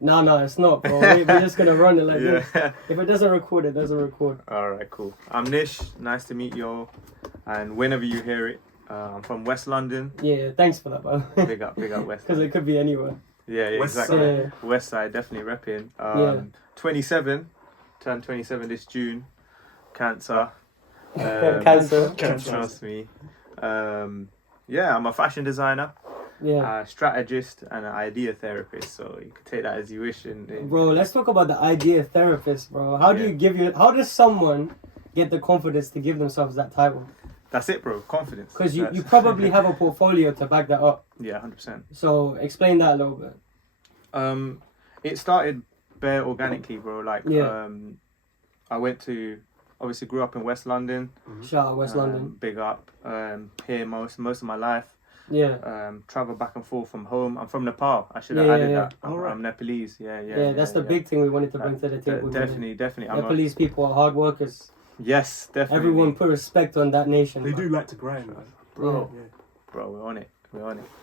No, it's not, bro. We're just gonna run it like this. If it doesn't record, it doesn't record. Alright, cool. I'm Nish. Nice to meet you all. And whenever you hear it, I'm from West London. Yeah, thanks for that, bro. Big up West. Because it could be anywhere. Yeah, West exactly. Side. West Side, definitely repping. 27, turned 27 this June. Cancer. Cancer. Trust me. Yeah, I'm a fashion designer. Yeah. Strategist and an idea therapist, so you can take that as you wish. And Bro, let's talk about the idea therapist, bro. How does someone get the confidence to give themselves that title? that's it, bro. Confidence. Because you probably have a portfolio to back that up. Yeah, 100%. So explain that a little bit. It started bare organically, bro. Like, I went to, obviously grew up in West London. Shout out West London. Big up. Here most of my life. Yeah. Travel back and forth from home. I'm from Nepal. I should have added that. I'm Nepalese. Yeah, that's the big thing we wanted to bring to the table. Definitely. Nepalese people are hard workers. Yes, definitely. Everyone put respect on that nation. They do like to grind, man. Bro. Yeah. Bro, we're on it.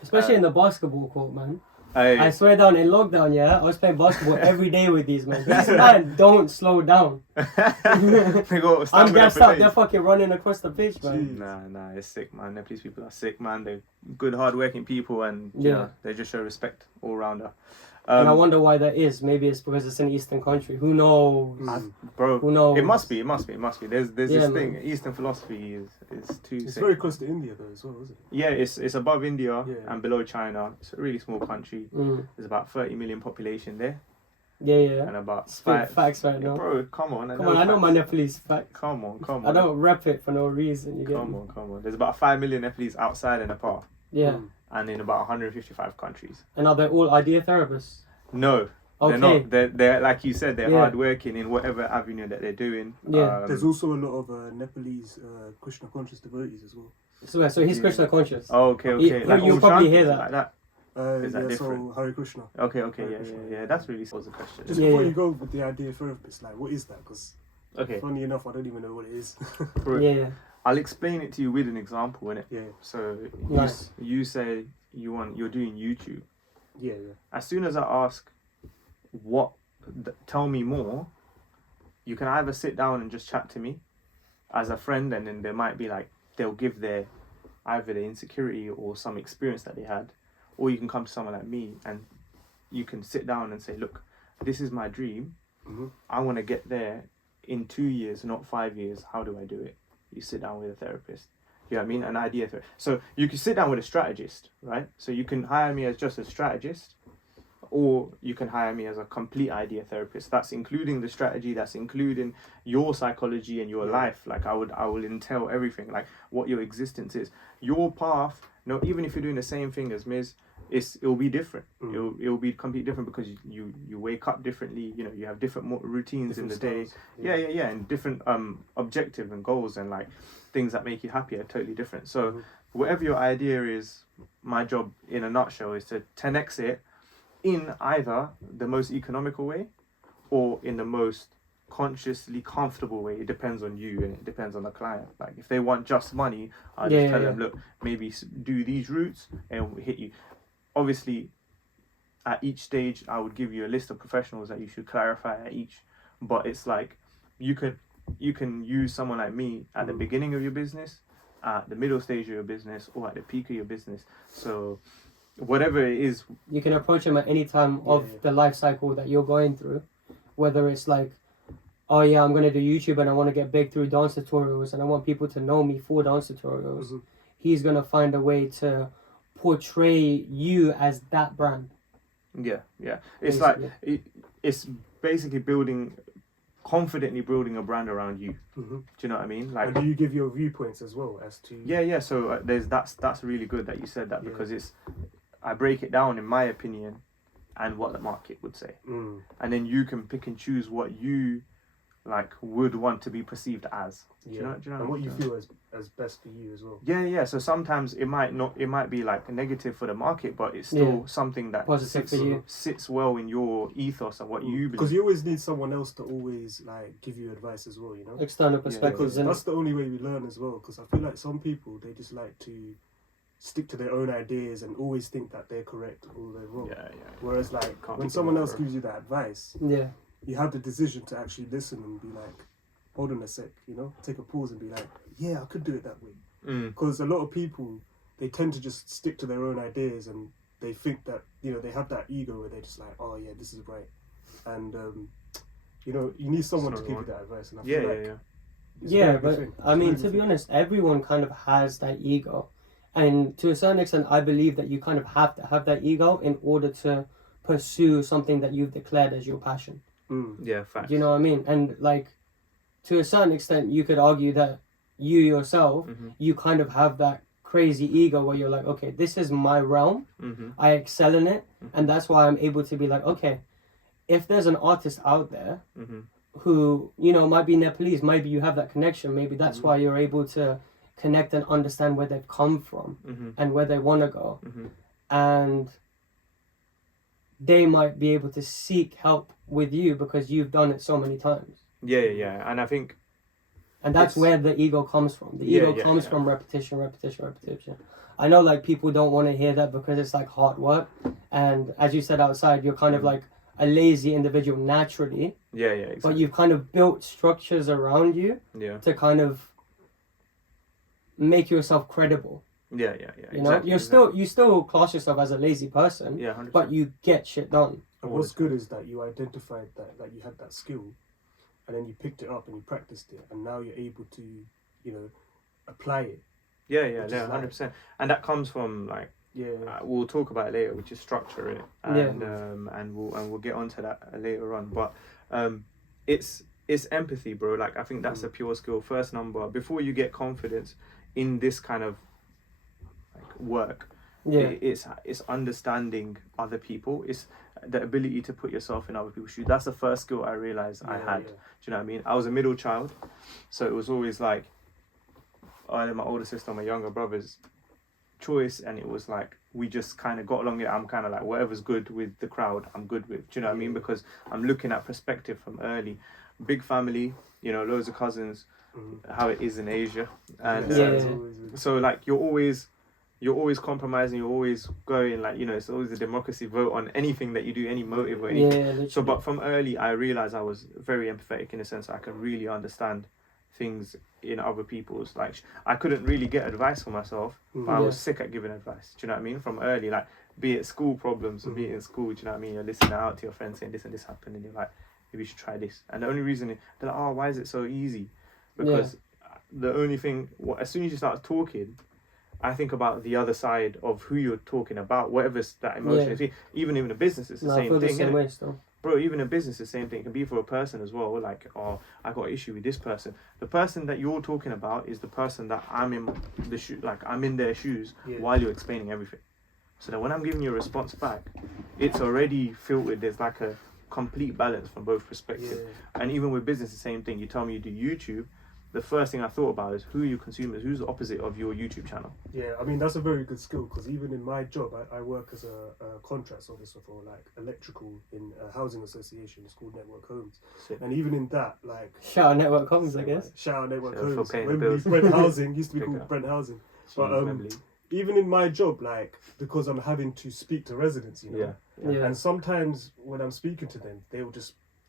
Especially in the basketball court, man. Hey. I swear down in lockdown, I was playing basketball every day with these men. These men don't slow down. I'm gassed out. They're fucking running across the pitch, man. Nah, it's sick, man. Nepalese people are sick, man. They're good, hard-working people, and you know, they just show respect all rounder. And I wonder why that is. Maybe it's because it's an Eastern country. Who knows? Bro, who knows? It must be. There's this thing. Eastern philosophy is too It's sick. very close to India, though, as well, isn't it? Yeah, it's above India and below China. It's a really small country. There's about 30 million population there. Yeah. And about facts right now. Bro, come on. I know my Nepalese facts. Come on. I don't rep it for no reason. Come on. There's about 5 million Nepalese outside of Nepal. Yeah. And in about 155 countries. And are they all idea therapists? No. Okay. They're not. They're like you said, they're hardworking in whatever avenue that they're doing. Yeah. There's also a lot of Nepalese Krishna conscious devotees as well. So he's Krishna conscious. Oh, okay. Like you probably hear that. Like that. Is that So different? Hare Krishna. Okay. Yeah. That's really was the question. Just before you go with the idea therapist, like, what is that? Because funny enough, I don't even know what it is. Yeah. I'll explain it to you with an example, innit? Yeah. So Nice. you say you're doing YouTube. Yeah. As soon as I ask, tell me more, you can either sit down and just chat to me as a friend, and then there might be like, they'll give either their insecurity or some experience that they had, or you can come to someone like me and you can sit down and say, look, this is my dream. I want to get there in 2 years, not 5 years. How do I do it? You sit down with a therapist. You know what I mean? An idea therapist. So you can sit down with a strategist, right? So you can hire me as just a strategist, or you can hire me as a complete idea therapist. That's including the strategy, that's including your psychology and your life. Like I will entail everything, like what your existence is. Your path, even if you're doing the same thing as Miz, it'll be different. It'll be completely different because you wake up differently. You have different routines in the day. Yeah, and different objective and goals and like things that make you happy are totally different. So whatever your idea is, my job in a nutshell is to 10x it in either the most economical way or in the most consciously comfortable way. It depends on you and it depends on the client. Like if they want just money, I just tell them, look, maybe do these routes and it will hit you. Obviously, at each stage, I would give you a list of professionals that you should clarify at each. But it's like you can use someone like me at the beginning of your business, at the middle stage of your business, or at the peak of your business. So whatever it is, you can approach them at any time of the life cycle that you're going through. Whether it's like, oh yeah, I'm gonna do YouTube and I want to get big through dance tutorials and I want people to know me for dance tutorials. He's gonna find a way to portray you as that brand. Yeah. It's basically. Like it's basically confidently building a brand around you. Do you know what I mean? Like, and do you give your viewpoints as well as to? Yeah. So that's really good that you said that because I break it down in my opinion and what the market would say, and then you can pick and choose what you like would want to be perceived as. Do you know and what you feel as best for you as well. Yeah. So sometimes it might be like negative for the market, but it's still something that sits well in your ethos and what you believe. Because you always need someone else to always like give you advice as well, external perspectives. Because that's the only way we learn as well. Because I feel like some people, they just like to stick to their own ideas and always think that they're correct or they're wrong. Yeah. Whereas like Can't when be someone doing else that, bro. gives you that advice, Yeah. you have the decision to actually listen and be like, hold on a sec, you know, take a pause and be like, yeah, I could do it that way. Because a lot of people, they tend to just stick to their own ideas and they think that, you know, they have that ego where they're just like, oh yeah, this is right. And, you know, you need someone to give you that advice. And I feel like it's a Yeah, very good but thing. I It's a mean, very to good be thing. honest, everyone kind of has that ego. And to a certain extent, I believe that you kind of have to have that ego in order to pursue something that you've declared as your passion. Yeah, facts. Do you know what I mean? And like, to a certain extent, you could argue that you yourself, you kind of have that crazy ego where you're like, okay, this is my realm. I excel in it. And that's why I'm able to be like, okay, if there's an artist out there who, you know, might be Nepalese, maybe you have that connection. Maybe that's why you're able to connect and understand where they've come from and where they want to go. And they might be able to seek help with you because you've done it so many times. Yeah. And I think... And that's where the ego comes from. The ego comes from repetition. I know like people don't want to hear that because it's like hard work. And as you said outside, you're kind of like a lazy individual naturally. Yeah, exactly. But you've kind of built structures around you to kind of make yourself credible. Yeah. You know, you still class yourself as a lazy person. Yeah, 100%. But you get shit done. And what's good is that you identified that you had that skill, and then you picked it up and you practiced it, and now you're able to, you know, apply it. Yeah, Which is 100%. And that comes from like, we'll talk about it later, which is structure it, and and we'll get onto that later on. But it's empathy, bro. Like I think that's a pure skill. First number before you get confidence in this kind of like work. It's understanding other people. It's the ability to put yourself in other people's shoes. That's the first skill I realized I had. Do you know what I mean? I was a middle child, so it was always like, I my older sister, my younger brother's choice, and it was like we just kind of got along. I'm kind of like whatever's good with the crowd, I'm good with. Do you know what I mean? Because I'm looking at perspective from early. Big family, you know, loads of cousins, how it is in Asia, and so like you're always compromising, you're always going like, you know, it's always a democracy vote on anything that you do, any motive or anything. So but from early I realized I was very empathetic in a sense. I could really understand things in other people's, like I couldn't really get advice for myself, but I was sick at giving advice. Do you know what I mean? From early, like be it school problems or be it in school, do you know what I mean? You're listening out to your friends saying this and this happened, and you're like, maybe you should try this. And the only reason they're like, oh, why is it so easy? Because the only thing, as soon as you start talking, I think about the other side of who you're talking about, whatever's that emotion is. Even in a business, it's the same thing. Same way still. Bro, even in business, it's the same thing. It can be for a person as well. Like, oh, I got an issue with this person. The person that you're talking about is the person that I'm in the I'm in their shoes while you're explaining everything. So that when I'm giving you a response back, it's already filtered. There's like a complete balance from both perspectives. And even with business, the same thing. You tell me you do YouTube. The first thing I thought about is who are your consumers, who's the opposite of your YouTube channel. Yeah, I mean, that's a very good skill, because even in my job, I work as a contracts officer for like electrical in a housing association. It's called Network Homes. And even in that, like... Shout out Network Homes, I guess. Shout out Network For Homes. paying the Wembley bills. Brent Housing, used to be called Brent Housing. But even in my job, like, because I'm having to speak to residents, you know, and sometimes when I'm speaking to them,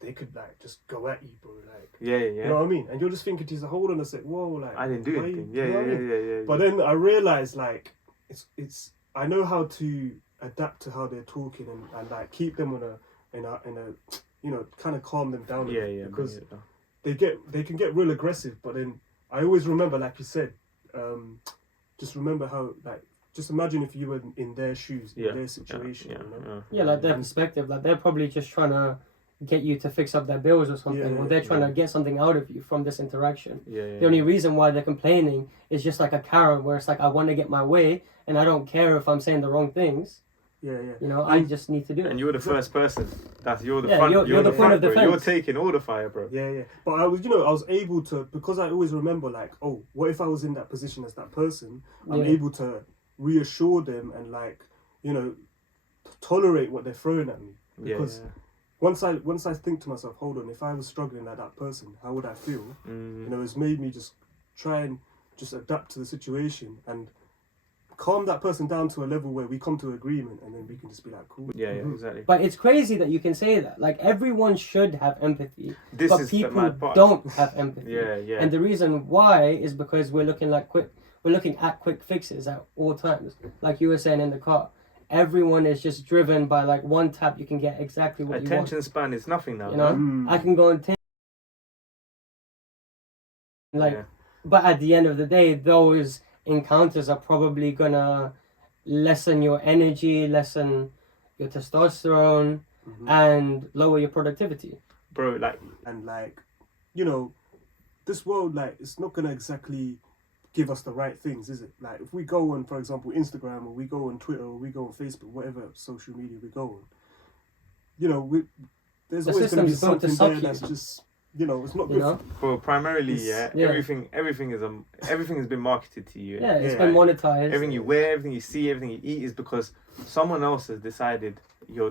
they could like just go at you, bro. Like, you know what I mean? And you're just thinking to yourself, hold on a sec, whoa, like, I didn't do anything. Yeah. But then I realized, like, it's I know how to adapt to how they're talking and like keep them in a you know, kind of calm them down. Because they can get real aggressive, but then I always remember, like you said, just remember how, like, just imagine if you were in their shoes, in their situation, you know? Like their perspective, like they're probably just trying to get you to fix up their bills or something, or they're trying to get something out of you from this interaction. The only reason why they're complaining is just like a Karen, where it's like, I want to get my way, and I don't care if I'm saying the wrong things. You know, I just need to do it. And you're the first person. You're the front. You're the point of bro. defense. You're taking all the fire, bro. But I was able to, because I always remember, like, oh, what if I was in that position as that person? I'm able to reassure them and, like, you know, tolerate what they're throwing at me. Because once I think to myself, hold on, if I was struggling like that person, how would I feel? You know, it's made me just try and just adapt to the situation and calm that person down to a level where we come to agreement, and then we can just be like, cool. Yeah, exactly. But it's crazy that you can say that. Like, everyone should have empathy, This but is the people mad part. don't have empathy. Yeah. And the reason why is because we're looking at quick fixes at all times. Like you were saying in the car, everyone is just driven by like one tap. You can get exactly what you want. Attention span is nothing now. You know, I can go and but at the end of the day, those encounters are probably gonna lessen your energy, lessen your testosterone, and lower your productivity. Bro, like, and like, you know, this world, like, it's not gonna exactly give us the right things, is it? Like, if we go on, for example, Instagram, or we go on Twitter, or we go on Facebook, whatever social media we go on, you know, there's The always gonna be system's built to something there suck that's just, you know, it's not good. bro, primarily, It's- everything has been marketed to you. Yeah, it's been monetized. Everything you wear, everything you see, everything you eat is because someone else has decided,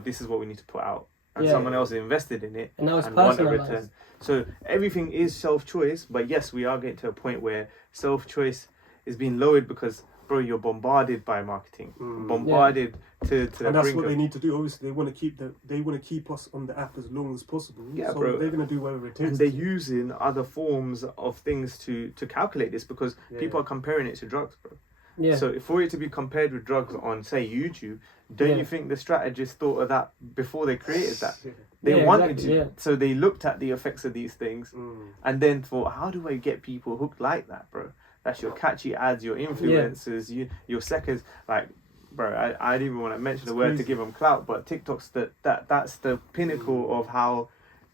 this is what we need to put out. And someone else invested in it and now it's and want a personalized. return. So everything is self-choice, but yes, we are getting to a point where self-choice is being lowered because, bro, you're bombarded by marketing, bombarded to the and that's brink what of, they need to do. Obviously, they want to keep us on the app as long as possible. Yeah, so bro. they're gonna do whatever it takes. and they're using other forms of things to calculate this because people are comparing it to drugs, bro. Yeah. So for it to be compared with drugs on, say, YouTube, don't you think the strategists thought of that before they created that? They wanted to, so they looked at the effects of these things and then thought, how do I get people hooked like that, bro? That's your catchy ads, your influencers, your seconds. Like, bro, I didn't even want to mention the word to give them clout, but TikTok's that's the pinnacle of how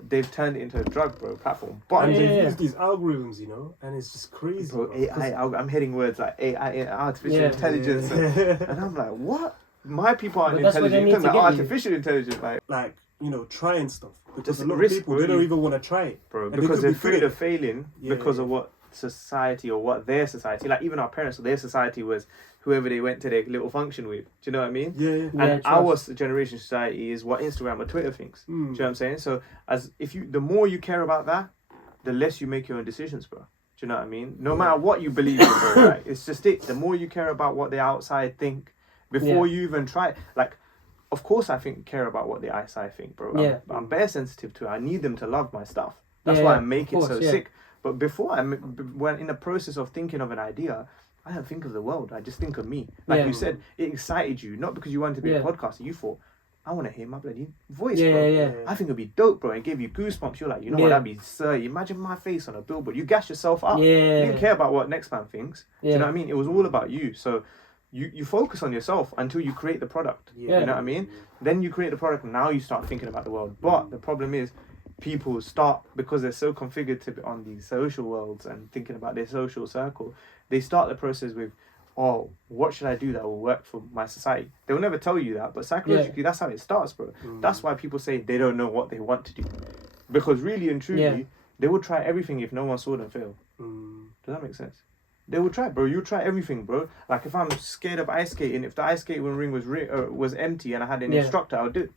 they've turned it into a drug, bro, platform. But and they use these algorithms, you know, and it's just crazy. Bro, AI, I'm heading words like AI, artificial intelligence, and I'm like, what? My people aren't intelligent. You're talking about artificial intelligence, like, you know, trying stuff because Just a lot risk, of people bro. they don't even want to try it, bro, And because they they're could be afraid good of failing because of what society or what their society, like even our parents, their society was whoever they went to their little function with. Do you know what I mean? And our generation society is what Instagram or Twitter thinks. Do you know what I'm saying? So the more you care about that, the less you make your own decisions, bro. Do you know what I mean? No matter what you believe in, bro, right? It's just it. The more you care about what the outside think before you even try, like, of course I care about what the outside think, bro. I'm bare sensitive to it. I need them to love my stuff. That's why I make it so sick. But before, when in the process of thinking of an idea, I don't think of the world. I just think of me. Like you said, it excited you, not because you wanted to be a podcaster. You thought, I want to hear my bloody voice, bro. I think it'd be dope, bro. It gave you goosebumps. You're like, you know what, that'd be imagine my face on a billboard. You gas yourself up. You didn't care about what next man thinks. Do you know what I mean? It was all about you. So you focus on yourself until you create the product. You know what I mean? Then you create the product, and now you start thinking about the world. But the problem is, people start, because they're so configured to be on these social worlds and thinking about their social circle, they start the process with, oh, what should I do that will work for my society? They will never tell you that, but psychologically, that's how it starts, bro. That's why people say they don't know what they want to do. Because really and truly, they will try everything if no one saw them fail. Does that make sense? They will try, bro. You try everything, bro. Like, if I'm scared of ice skating, if the ice skating ring was empty and I had an instructor, I would do it.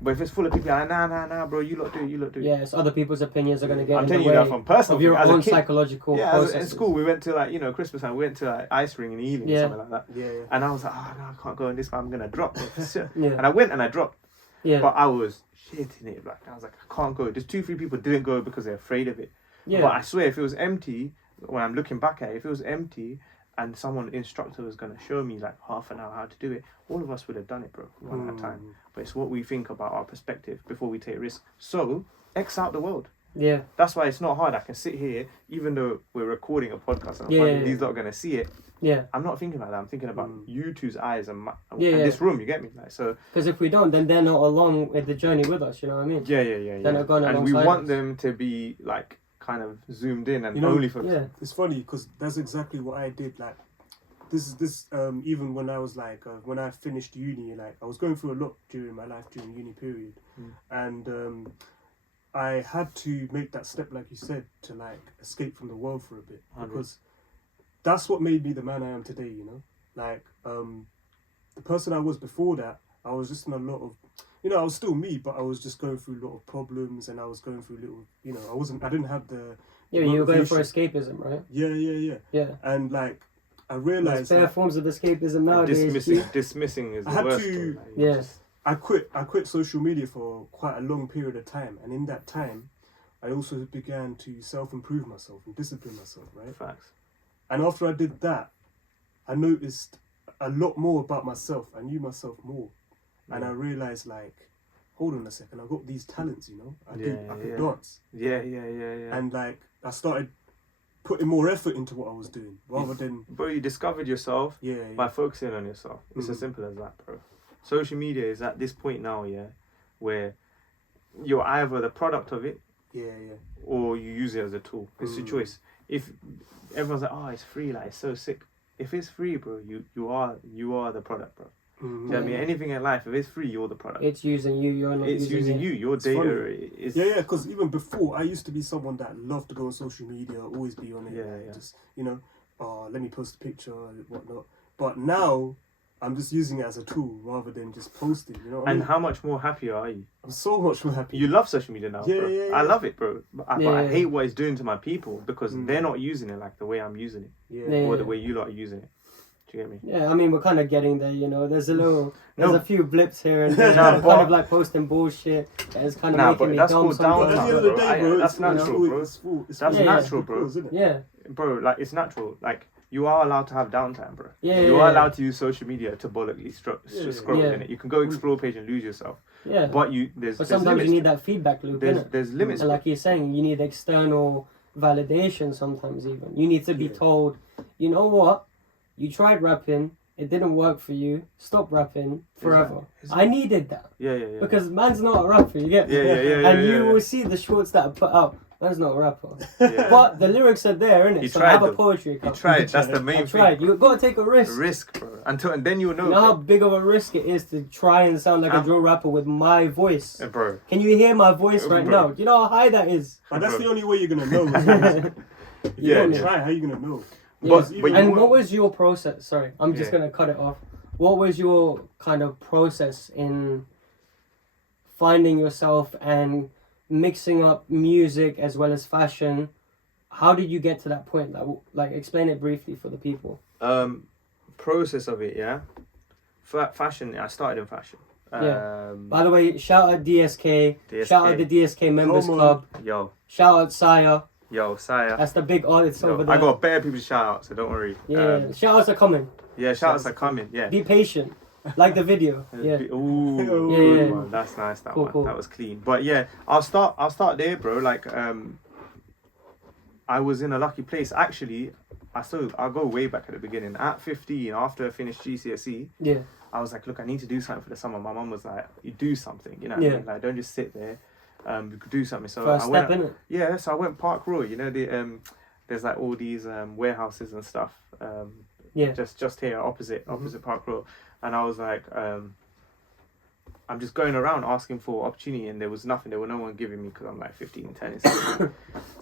But if it's full of people, like, nah, bro, you lot do it. Yeah, it's other people's opinions are gonna get I'm in telling the you way that from personal. of your as own a kid, psychological processes. In school, we went to, like, Christmas time, we went to, like, ice ring in Ealing or something like that. And I was like, oh, no, I can't go in this, but I'm gonna drop. And I went and I dropped. But I was shitting it. Like, I was like, I can't go. There's 2-3 people didn't go because they're afraid of it. But I swear, if it was empty, when I'm looking back at it, if it was empty and instructor was going to show me like half an hour how to do it, all of us would have done it, bro, one at a time. But it's what we think about our perspective before we take risks. So, X out the world. That's why it's not hard. I can sit here, even though we're recording a podcast and these lot are going to see it. I'm not thinking about that. I'm thinking about you two's eyes and this room, you get me? Like, so, because if we don't, then they're not along with the journey with us, you know what I mean? They're not going and we alongside want us. them to be like kind of zoomed in and only for It's funny because that's exactly what I did. Like, this even when I was like when I finished uni, like I was going through a lot during my life during uni period, and I had to make that step, like you said, to like escape from the world for a bit, because that's what made me the man I am today. You know, like the person I was before that, I was just in a lot of, I was still me, but I was just going through a lot of problems, and I was going through little, I didn't have the you were going for escapism, right? Yeah. And like, I realized There's bare forms of escapism nowadays. Dismissing is I the had worst. to- bro. Like, Yeah. I quit social media for quite a long period of time, and in that time, I also began to self-improve myself and discipline myself, right? Facts. And after I did that, I noticed a lot more about myself. I knew myself more, and I realized, like, hold on a second, I've got these talents, you know. I could dance, Yeah. and like I started putting more effort into what I was doing rather than. Bro, you discovered yourself by focusing on yourself. It's as simple as that, bro. Social media is at this point now, where you're either the product of it, or you use it as a tool. It's your choice. If everyone's like, oh, it's free, like it's so sick. If it's free, bro, you are the product, bro. You know what I mean? Anything in life, if it's free, you're the product. It's using you. You're not. It's using you. Your data is. Yeah. Because even before, I used to be someone that loved to go on social media, always be on it. Just let me post a picture and whatnot. But now, I'm just using it as a tool rather than just posting. You know what I mean? And how much more happier are you? I'm so much more happy. You love social media now, bro. Yeah. I love it, bro. But I hate what it's doing to my people because they're not using it like the way I'm using it, or the way you lot are using it. Do you get me? Yeah, I mean, we're kind of getting there, you know. There's a few blips here and there. No, kind of like posting bullshit. It's kind of making me dumb At the end of the day, bro, that's natural, bro. That's natural, bro. Yeah. Bro, like it's natural. Like you are allowed to have downtime, bro. Yeah. You are allowed to use social media to bollockly scroll in it. You can go explore page and lose yourself. Yeah. But there's sometimes limits. you need that feedback loop. There's limits. And like you're saying, you need external validation sometimes even. You need to be told, you know what? You tried rapping, it didn't work for you, stop rapping forever. Exactly. I needed that. Yeah. Because man's not a rapper, you get me? And you will see the shorts that I put out. Man's not a rapper. Yeah. But the lyrics are there, innit? So I have a poetry account. You tried, that's the main thing. I tried. You got to take a risk. Risk, bro. And then you'll know. You know how big of a risk it is to try and sound like a drill rapper with my voice? Bro. Can you hear my voice right now? Do you know how high that is? But that's the only way you're going to know. If you don't try, how are you going to know? What was your process? Sorry, I'm just going to cut it off. What was your kind of process in finding yourself and mixing up music as well as fashion? How did you get to that point? Like explain it briefly for the people. Process of it, fashion. I started in fashion. By the way, shout out DSK. Shout out the DSK members club. Yo. Shout out Saya. Yo, Saya. That's the big artist over there. I got better people to shout out, so don't worry. Yeah, shout outs are coming. Yeah, shout outs are coming. Yeah. Be patient. Like the video. Yeah. Ooh, man. That's nice. That one. Cool. That was clean. But yeah, I'll start there, bro. Like, I was in a lucky place. Actually, I'll go way back at the beginning. At 15, after I finished GCSE, I was like, look, I need to do something for the summer. My mum was like, you do something, you know what I mean? Like, don't just sit there. You could do something. So First step, innit? Yeah, so I went Park Royal. You know, there's like all these warehouses and stuff. Just here opposite Park Royal. And I was like, I'm just going around asking for opportunity, and there was nothing. There was no one giving me because I'm like 15, 10.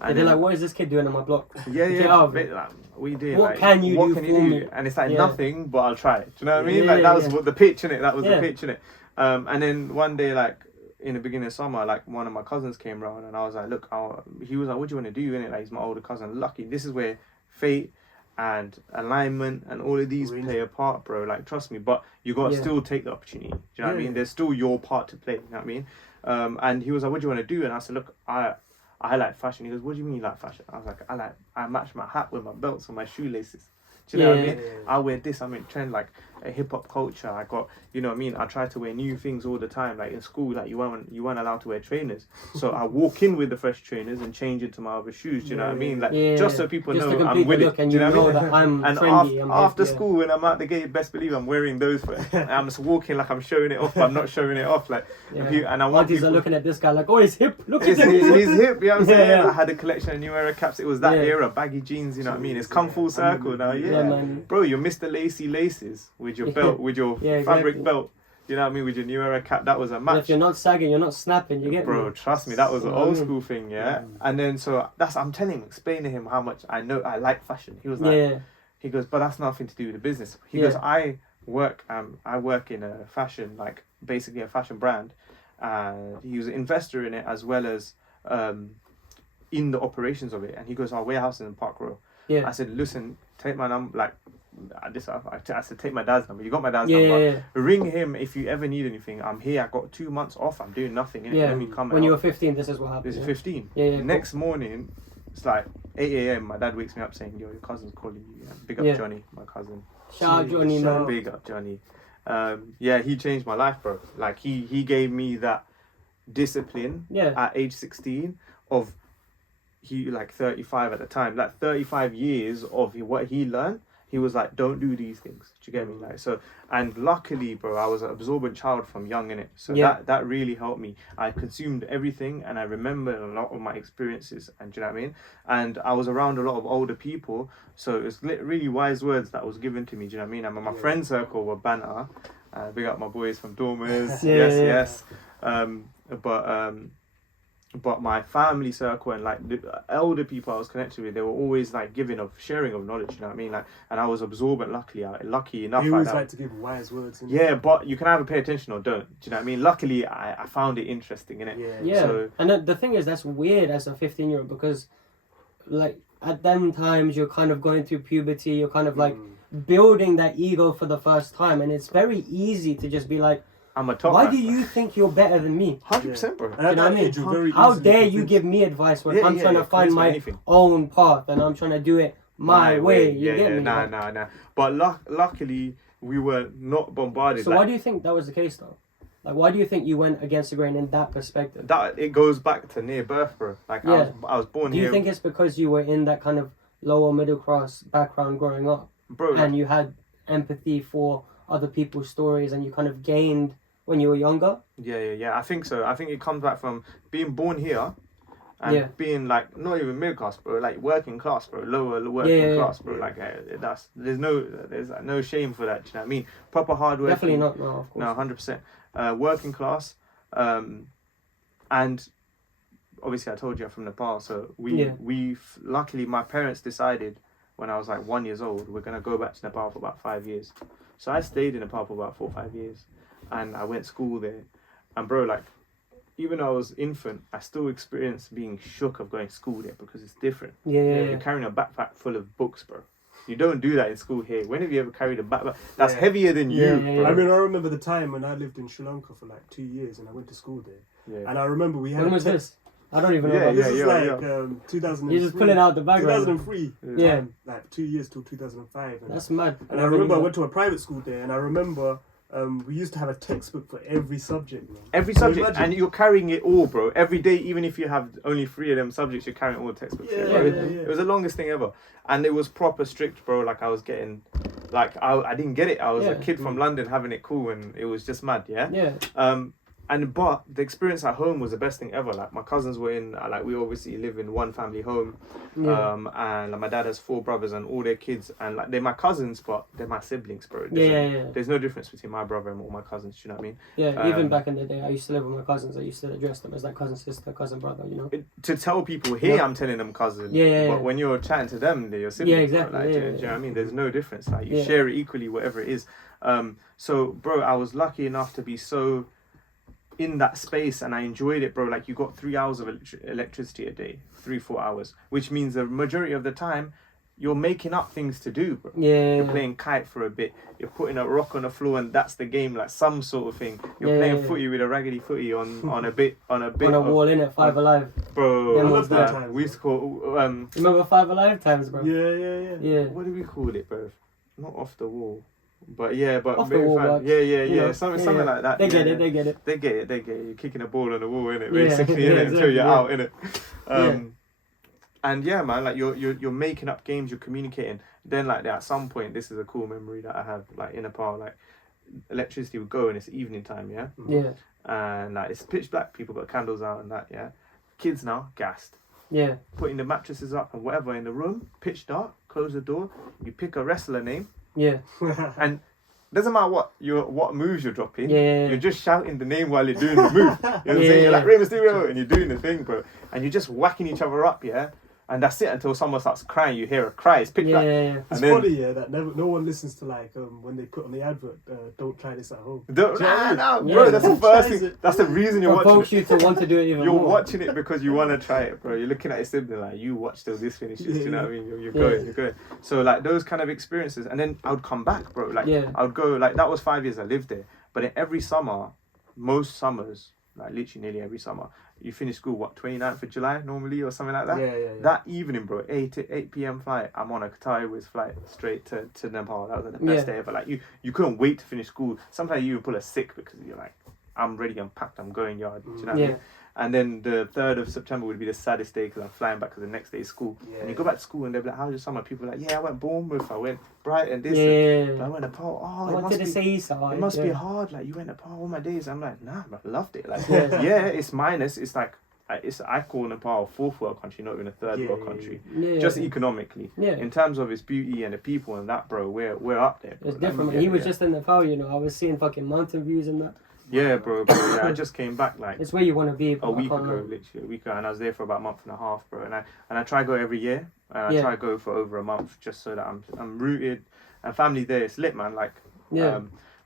And they're like, what is this kid doing on my block? Yeah. Like, what are you doing? What can you do for me? And it's like nothing, but I'll try it. Do you know what I mean? That was what the pitch, innit? That was the pitch, innit? And then one day, like, in the beginning of summer, like, one of my cousins came around, and I was like, look, he was like, what do you want to do, innit? Like, he's my older cousin. Lucky, this is where fate and alignment and all of these play a part, bro. Like, trust me, but you got to still take the opportunity. Do you know what I mean? There's still your part to play. You know what I mean? And he was like, what do you want to do? And I said, look, I like fashion. He goes, what do you mean you like fashion? I was like, I match my hat with my belts and my shoelaces. Do you know what I mean? I wear this, I'm in trend, like a hip hop culture. I got, you know what I mean? I try to wear new things all the time. Like in school, like you weren't allowed to wear trainers. So I walk in with the fresh trainers and change into my other shoes. Do you know what I mean? Like just so people just know I'm with it. And do you know know what I mean? that I'm and trendy. After school, when I'm out the gate, best believe I'm wearing those. I'm just walking like I'm showing it off, but I'm not showing it off. Like, and I want people are looking at this guy like, oh, he's hip. Look at him. He's hip. You know what I'm saying? Yeah. I had a collection of New Era caps. It was that era, baggy jeans. You know what I mean? It's come full circle now. Yeah, man. Bro, you're Mr. Lacy Laces with your belt, with your fabric belt. You know what I mean? With your New Era cap, that was a match. And if you're not sagging, you're not snapping. You get bro, me? Trust me, that was an old school thing, And then I'm telling him, explain to him how much I know I like fashion. He was like, he goes, but that's nothing to do with the business. He goes, I work in a fashion, like basically a fashion brand. He was an investor in it as well as in the operations of it. And he goes, our warehouse is in Park Royal. I said, listen, take my number, like, I said, take my dad's number. You got my dad's Yeah, number. yeah, yeah. Ring him if you ever need anything. I'm here. I got 2 months off. I'm doing nothing. Yeah. Let me come When out. you were 15, this is what happened. This is 15. Yeah, yeah. Next morning, it's like 8 a.m. My dad wakes me up saying, "Yo, your cousin's calling you." Yeah. Big up Johnny, my cousin. Shout out Johnny, man. Big up Johnny. Yeah, he changed my life, bro. Like he gave me that discipline at age 16 of he like 35 at the time. Like 35 years of what he learned. He was like, don't do these things. Do you get me? Like, so, and luckily, bro, I was an absorbent child from young, innit? So that really helped me. I consumed everything and I remembered a lot of my experiences. And do you know what I mean? And I was around a lot of older people. So it was really wise words that was given to me. Do you know what I mean? And my friend circle were banter. Big up my boys from Dormers. Yes. But my family circle and like the elder people I was connected with, they were always like sharing of knowledge, you know what I mean? Like, and I was absorbent, lucky enough. You always like to give wise words. Yeah, but you can either pay attention or don't. Do you know what I mean? Luckily, I found it interesting, innit? Yeah. So, and the thing is, that's weird as a 15-year-old because, like, at them times you're kind of going through puberty. You're kind of like building that ego for the first time, and it's very easy to just be like, I'm a top. Why do you think you're better than me? 100%, bro. You know what I mean? How dare you give me advice when I'm trying to find my own path and I'm trying to do it my way? You get me? Nah. But luckily, we were not bombarded. So why do you think that was the case, though? Like, why do you think you went against the grain in that perspective? That it goes back to near birth, bro. Like, I was born here. Do you think it's because you were in that kind of lower middle class background growing up, bro, and you had empathy for other people's stories, and you kind of gained when you were younger? Yeah. I think so. I think it comes back from being born here and being like not even middle class, bro. Like working class, bro. Lower working class, bro. Like there's no shame for that. Do you know what I mean? Proper hard work. Definitely not. No, of course. No, 100%. Working class, and obviously I told you I'm from Nepal, so we luckily my parents decided when I was like 1 year old we're gonna go back to Nepal for about 5 years. So I stayed in Nepal for about 4 or 5 years. And I went to school there. And bro, like, even though I was infant, I still experienced being shook of going to school there because it's different. You're carrying a backpack full of books, bro. You don't do that in school here. When have you ever carried a backpack that's heavier than you, bro? I mean, I remember the time when I lived in Sri Lanka for like 2 years and I went to school there. Yeah. And I remember we had... When was this? I don't even know. This is like 2003. You just pull it out the background. 2003. Yeah. Like 2 years till 2005. That's mad. And I remember I went to a private school there and I remember... we used to have a textbook for every subject, man. Every subject, and you're carrying it all, bro. Every day, even if you have only 3 of them subjects, you're carrying all the textbooks. It was the longest thing ever, and it was proper strict, bro. Like I was getting, like I didn't get it. I was a kid from London having it cool, and it was just mad, But the experience at home was the best thing ever. Like my cousins were in, like we obviously live in one family home, and like, my dad has 4 brothers and all their kids, and like they're my cousins, but they're my siblings, bro. There's no difference between my brother and all my cousins. You know what I mean? Yeah. Even back in the day, I used to live with my cousins. I used to address them as like cousin, sister, cousin, brother. You know. To tell people here, I'm telling them cousin. But when you're chatting to them, they're your siblings. Yeah, exactly. Bro. Like, do you know what I mean? There's no difference. Like you share it equally, whatever it is. So, bro, I was lucky enough to be so in that space and I enjoyed it, bro. Like you got 3 hours of electricity a day, 3-4 hours, which means the majority of the time you're making up things to do, bro. You're playing kite for a bit, you're putting a rock on the floor and that's the game, like some sort of thing. You're playing footy with a raggedy footy on a wall in it, Five Alive, bro. I love that time. We used to call remember 5 Alive times, bro? Yeah. What do we call it, bro? Not off the wall. But off the wall, something like that. They get it. They get it. You're kicking a ball on the wall, innit? Basically, innit? Until you're out, innit? And yeah, man, like you're making up games, you're communicating. Then like at some point, this is a cool memory that I have. Like in Nepal, like electricity would go and it's evening time, and like it's pitch black. People got candles out and that, Kids now gassed. Putting the mattresses up and whatever in the room, pitch dark. Close the door. You pick a wrestler name. And doesn't matter what moves you're dropping, you're just shouting the name while you're doing the move. You know what I'm saying? You're like Rey Mysterio and you're doing the thing, bro. And you're just whacking each other up, and And that's it until someone starts crying. You hear a cry. It's pitch black. It's funny, that no one listens to like when they put on the advert, "Don't try this at home." Bro. That's the first thing. That's the reason you're watching it. You to want to do it even You're more. watching it because you want to try it, bro. You're looking at your sibling like, you watch till this finishes. Do you know what I mean? You're going. So like those kind of experiences, and then I would come back, bro. Like I would go. Like that was 5 years I lived there. But in every summer, most summers, like literally nearly every summer, you finish school, 29th of July normally or something like that? Yeah. That evening, bro, 8 p.m. flight, I'm on a Qatar Airways flight straight to Nepal. That was the best day ever. Like, you couldn't wait to finish school. Sometimes you even pull a sick because you're like, I'm ready, I'm packed, I'm going yard. Do you know what I mean? And then the 3rd of September would be the saddest day because I'm flying back because the next day is school. And you go back to school and they'll be like, how's your summer? People are like, I went Bournemouth, I went Brighton, this. I went Nepal. Oh, I went to the seaside. It must be hard. Like, you went Nepal all my days. I'm like, nah, I loved it. Like, it's minus. It's like, I call Nepal a 4th world country, not even a 3rd world country. Just economically. In terms of its beauty and the people and that, bro, we're up there. Bro. It's different. He was just in Nepal, I was seeing fucking mountain views and that. Yeah, bro. Yeah, I just came back like it's where you want to be. A week ago, and I was there for about a month and a half, bro. And I try to go every year. And I try to go for over a month just so that I'm rooted and family there. It's lit, man. Like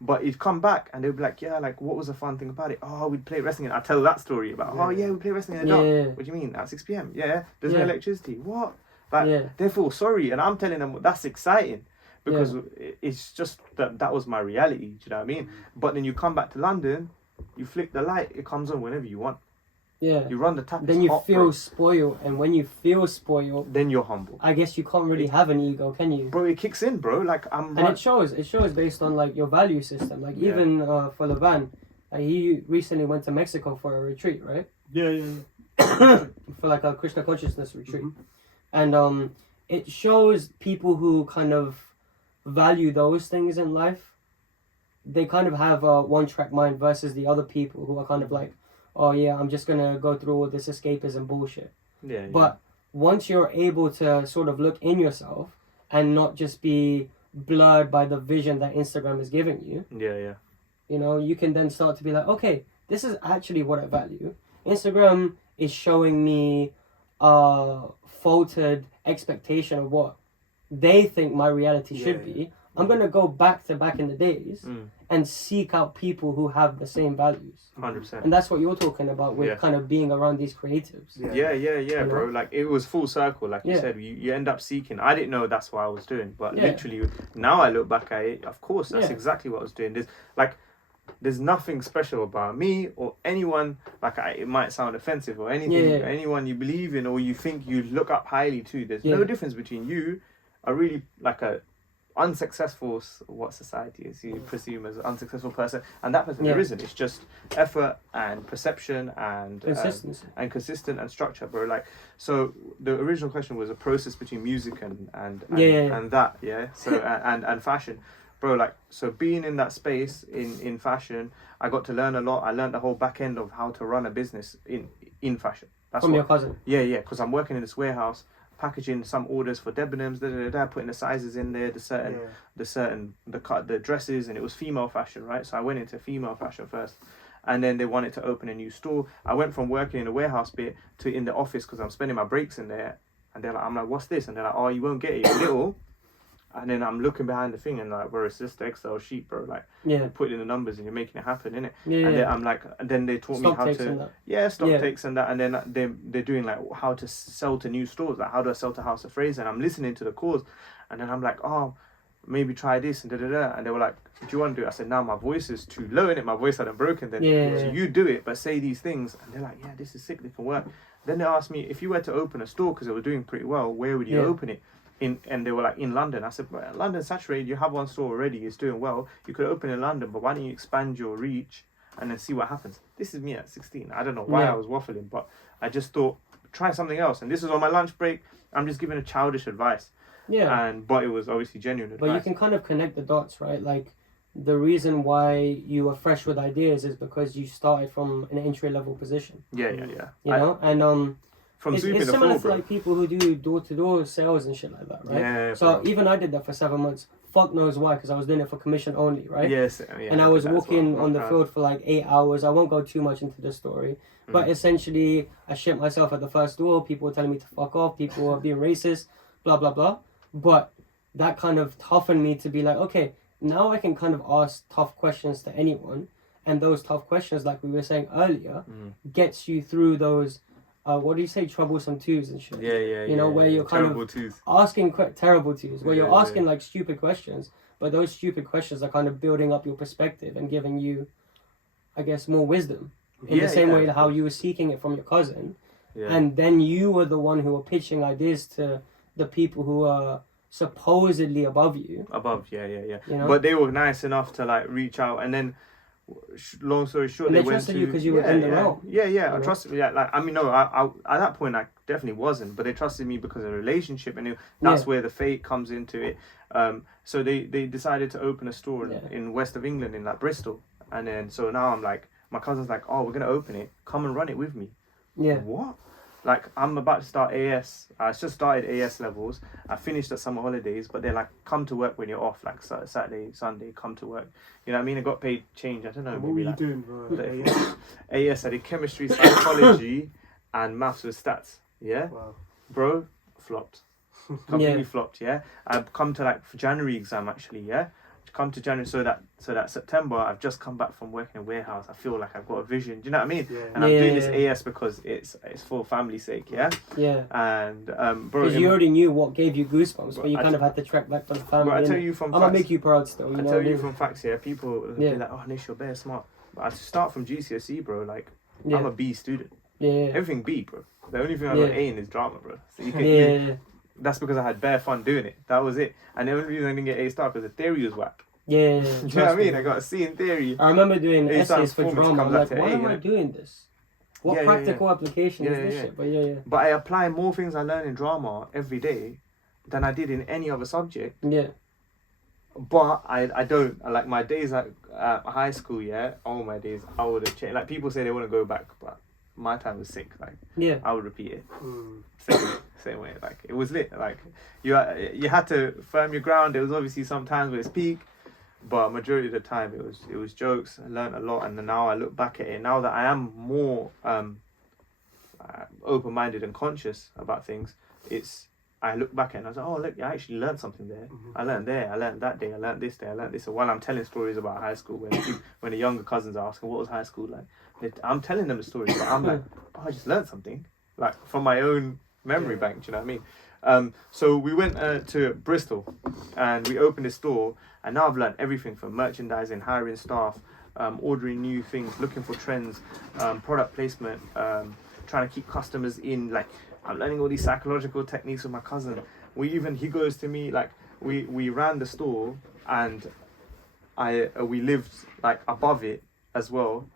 but you'd come back and they'd be like, like what was the fun thing about it? Oh, we'd play wrestling. And I tell that story about we play wrestling in the dark. What do you mean at 6 p.m? There's no electricity. What? Like they feel sorry, and I'm telling them that's exciting. Because it's just that was my reality, do you know what I mean? But then you come back to London, you flick the light, it comes on whenever you want. Yeah. You run the tap. Then you feel spoiled, and when you feel spoiled, then you're humble. I guess you can't really have an ego, can you? Bro, it kicks in, bro. Like and it shows based on like your value system. Like even for Levan, he recently went to Mexico for a retreat, right? For like a Krishna consciousness retreat, and it shows people who kind of value those things in life. They kind of have a one-track mind versus the other people who are kind of like, oh yeah, I'm just gonna go through all this escapism bullshit. But once you're able to sort of look in yourself and not just be blurred by the vision that Instagram is giving you, you can then start to be like, okay, this is actually what I value. Instagram is showing me a faltered expectation of what they think my reality should be. I'm going to go back in the days and seek out people who have the same values. 100%. And that's what you're talking about with kind of being around these creatives. Bro. Like it was full circle, like you said. You end up seeking. I didn't know that's what I was doing, but literally now I look back at it, of course, that's exactly what I was doing. There's nothing special about me or anyone, it might sound offensive or anything, anyone you believe in or you think you look up highly to. There's no difference between you, a really like a unsuccessful, what society is you presume as an unsuccessful person, and that person there isn't. It's just effort and perception and consistency and consistent and structure, bro. Like, so the original question was a process between music and that, so and fashion, bro. Like, so being in that space in fashion, I got to learn a lot. I learned the whole back end of how to run a business in fashion. That's from your cousin. Because I'm working in this warehouse, packaging some orders for Debenhams, putting the sizes in there, the dresses, and it was female fashion, right? So I went into female fashion first, and then they wanted to open a new store. I went from working in the warehouse bit to in the office because I'm spending my breaks in there, and I'm like, what's this? And they're like, oh, you won't get it, you're little. And then I'm looking behind the thing and like, bro, it's just the Excel sheet, bro. Like, you put in the numbers and you're making it happen, innit? And then I'm like, and then they taught me how to, stock takes and that. And then they're doing like how to sell to new stores. Like, how do I sell to House of Fraser? And I'm listening to the calls. And then I'm like, oh, maybe try this and da-da-da. And they were like, do you want to do it? I said, no, my voice is too low, innit? My voice hadn't broken then. So you do it, but say these things. And they're like, yeah, this is sick, they can work. Then they asked me, if you were to open a store, because they were doing pretty well, where would you open it? And they were like, in London. I said, well, London's saturated, you have one store already, it's doing well, you could open in London, but why don't you expand your reach and then see what happens? This is me at 16. I don't know why I was waffling, but I just thought, try something else. And this was on my lunch break. I'm just giving a childish advice. But it was obviously genuine advice. But you can kind of connect the dots, right? Like, the reason why you were fresh with ideas is because you started from an entry level position. You know, and it's similar to like people who do door-to-door sales and shit like that, right? So even I did that for 7 months. fuck knows why, because I was doing it for commission only, right? Yes, And I was walking on the field for like 8 hours. I won't go too much into the story, but essentially I shit myself at the first door. People were telling me to fuck off. People were being racist, blah blah blah. But that kind of toughened me to be like, okay, now I can kind of ask tough questions to anyone, and those tough questions, like we were saying earlier, gets you through those. What do you say? Troublesome twos and shit. You know, where you're kind of asking terrible twos, where you're asking like stupid questions, but those stupid questions are kind of building up your perspective and giving you, I guess, more wisdom. In the same way how you were seeking it from your cousin, and then you were the one who were pitching ideas to the people who are supposedly above you. You know? know? But they were nice enough to like reach out, and then long story short, and they went trusted to you because you were in the role. I trusted. Yeah, like I mean, no, I at that point I definitely wasn't, but they trusted me because of the relationship, and that's where the fate comes into it. So they decided to open a store in west of England, in like Bristol, and then so now I'm like, my cousin's like, oh, we're gonna open it, come and run it with me. What? Like, I'm about to start AS. I just started AS levels. I finished at summer holidays, but they're like, come to work when you're off, like Saturday, Sunday, come to work. You know what I mean? I got paid change. I don't know. What were you like, doing for AS? AS, I did chemistry, psychology, and maths with stats. Yeah? Wow. Bro, flopped. Completely flopped, yeah? I've come to like, for January exam, actually, yeah? Come to January, so that September, I've just come back from working in a warehouse. I feel like I've got a vision. Do you know what I mean? And I'm doing this AS because it's for family's sake, yeah. And bro, because you already knew what gave you goosebumps, but you kind of had to track back for the family. Bro, I tell you from I'm gonna make you proud still. You know tell you from facts, yeah. People be like, oh, Nish, you're bare smart. But I start from GCSE, bro. Like, I'm a B student. Everything B, bro. The only thing I got A in is drama, bro. So you can that's because I had bare fun doing it. That was it. And the only reason I didn't get A star because the theory was whack. Do you know what I mean? I got a C in theory. I remember doing essays for drama. I'm like, why am I doing this? What practical application is this shit? But But I apply more things I learn in drama every day than I did in any other subject. But I don't. Like, my days at high school, all my days, I would have changed. Like, people say they want to go back, but my time was sick. Like, I would repeat it. Same way. Like, it was lit. Like, you had to firm your ground. There was obviously some times where it's peak, but majority of the time it was jokes. I learned a lot, and then now I look back at it. Now that I am more open-minded and conscious about things, I look back at it and I was like, oh, look, I actually learned something there. I learned there. I learned that day. I learned this day. I learned this. So while I'm telling stories about high school, when the younger cousins are asking what was high school like, I'm telling them the stories, but I'm like, oh, I just learned something, like, from my own memory bank. Do you know what I mean? So we went to Bristol, and we opened a store, and now I've learned everything from merchandising, hiring staff, ordering new things, looking for trends, product placement, trying to keep customers in. Like, I'm learning all these psychological techniques with my cousin. He goes to me, like, we ran the store, and we lived like above it as well,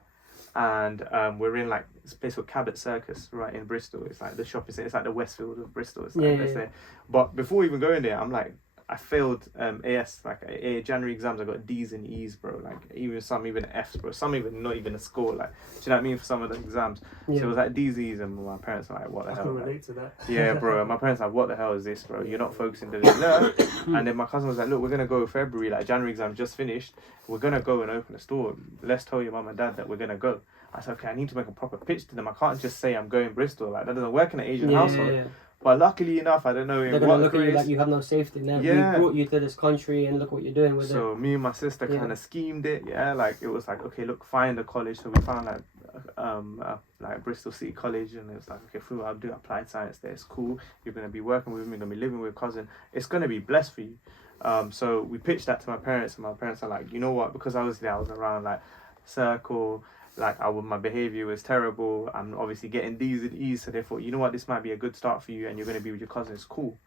and we're in like this place called Cabot Circus right in Bristol. It's like the shopping centre. It's like the Westfield of Bristol. It's like there. But before even going there, I'm like, I failed AS, like January exams. I got D's and E's, bro. Like, some even F's, bro. Some even not even a score. Like, do you know what I mean, for some of the exams? So it was like D's, E's, and my parents are like, what the hell? I can relate to that. Yeah, bro. My parents are like, what the hell is this, bro? You're not focusing to this. And then my cousin was like, look, we're gonna go February. Like, January exam just finished. We're gonna go and open a store. Let's tell your mum and dad that we're gonna go. I said, okay, I need to make a proper pitch to them. I can't just say I'm going Bristol. Like, that doesn't work in an Asian household. But luckily enough, I don't know. They're going to look at you like you have no safety net. We brought you to this country, and look what you're doing with it. So me and my sister kind of schemed it. Like, it was like, okay, look, find a college. So we found like Bristol City College, and it was like, okay, I'll do applied science there. It's cool. You're going to be working with me. You're going to be living with a cousin. It's going to be blessed for you. So we pitched that to my parents, and my parents are like, you know what? Because obviously I was around like circle. Like, my behaviour was terrible. I'm obviously getting D's and E's, so they thought, you know what, this might be a good start for you, and you're going to be with your cousin. It's cool.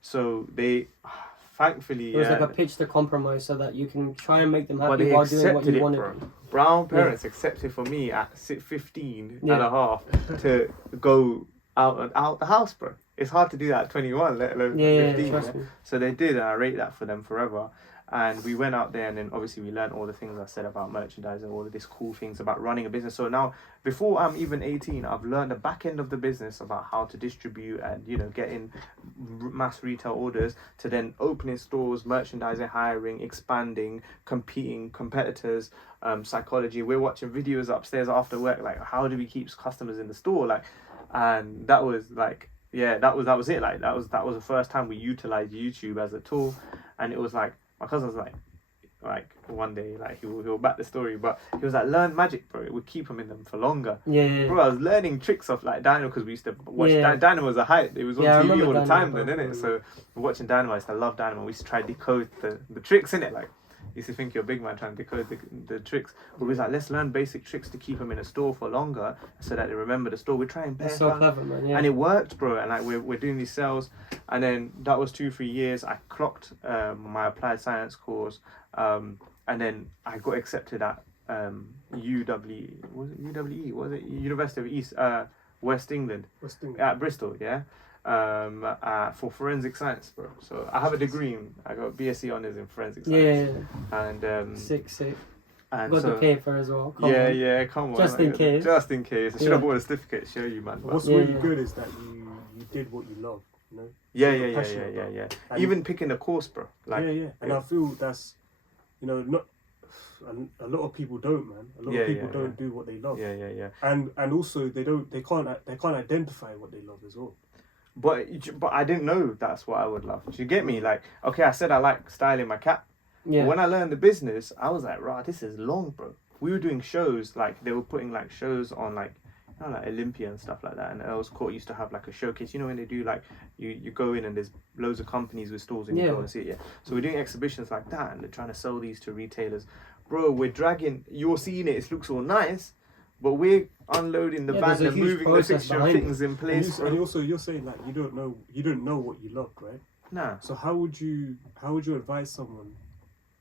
So they, thankfully, it was like a pitch to compromise so that you can try and make them happy while doing what you want to do. Brown parents accepted for me at 15 and a half to go out the house, bro. It's hard to do that at 21, let alone 15. So they did, and I rate that for them forever. And we went out there, and then obviously we learned all the things I said about merchandising, all of these cool things about running a business. So now, before I'm even 18, I've learned the back end of the business about how to distribute and, you know, getting mass retail orders, to then opening stores, merchandising, hiring, expanding, competing, competitors, psychology. We're watching videos upstairs after work, like how do we keep customers in the store, like, and that was like, yeah, that was it. Like that was the first time we utilized YouTube as a tool, and it was like, my cousin's like one day, like he'll back the story, but he was like, learn magic, bro. It would keep him in them for longer. Yeah. Bro, I was learning tricks of like Daniel, because we used to watch. Daniel was a hype. It was on TV all the time then, innit? So watching Daniel, I used to love Daniel. We used to try to decode the tricks in it, like. Used to think you're a big man trying to decode the tricks. But we was like, let's learn basic tricks to keep them in a store for longer, so that they remember the store. We're trying That's so clever, man. Yeah. And it worked, bro. And like we're doing these sales, and then that was 2-3 years. I clocked my applied science course, and then I got accepted at UWE. Was it UWE? Was it University of West England at Bristol? Yeah. For forensic science, bro. So I have a degree I got BSc honours in forensic science. Yeah. And sick. And got the paper as well. Come on. Come on. Just in case. Just in case. I should have bought a certificate to show you, man. What's really good is that you did what you love, you know? Yeah. Even picking a course, bro. Like, And I feel that's, you know, not a lot of people don't, man. A lot of people don't do what they love. Yeah. And also they can't identify what they love as well. But I didn't know that's what I would love. Do you get me? Like, okay, I said I like styling my cat. Yeah. But when I learned the business, I was like, right, this is long, bro. We were doing shows, like they were putting like shows on like, you know, like Olympia and stuff like that. And Earl's Court used to have like a showcase. You know when they do like, you go in and there's loads of companies with stores and you go and see it. Yeah. So we're doing exhibitions like that, and they're trying to sell these to retailers. Bro, we're dragging. You're seeing it. It looks all nice. But we're unloading the van and moving the fixture things in place. And also, you're saying like you don't know what you loved, right? Nah. So how would you advise someone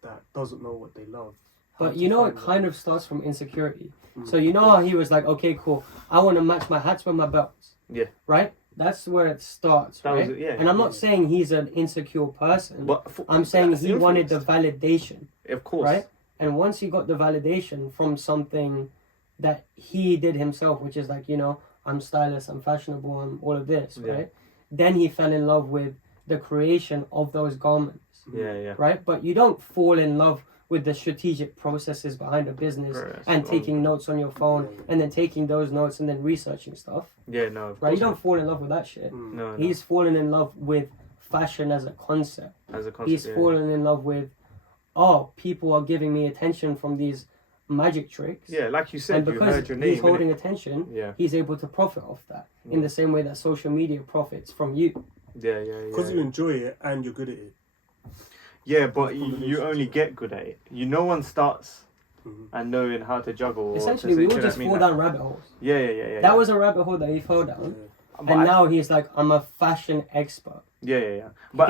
that doesn't know what they love? But you know, it kind of starts from insecurity. So you know how he was like, okay, cool, I want to match my hats with my belts. Yeah. Right? That's where it starts, right? And I'm not saying he's an insecure person. But I'm saying he wanted the validation. Of course. Right? And once he got the validation from something that he did himself, which is like, you know, I'm stylish, I'm fashionable, I'm all of this, right? Then he fell in love with the creation of those garments. Yeah. Right? But you don't fall in love with the strategic processes behind a business and taking notes on your phone and then taking those notes and then researching stuff. Yeah, no. Right? You don't fall in love with that shit. No. He's fallen in love with fashion as a concept. He's fallen in love with, people are giving me attention from these magic tricks. Yeah, like you said, and because you heard your name. He's holding attention, he's able to profit off that in the same way that social media profits from you. Yeah. Because you enjoy it and you're good at it. Yeah, but you only get good at it. No one starts and knowing how to juggle. Essentially, we all just fall down rabbit holes. Yeah. That was a rabbit hole that he fell down. Yeah. And now he's like, I'm a fashion expert. Yeah. But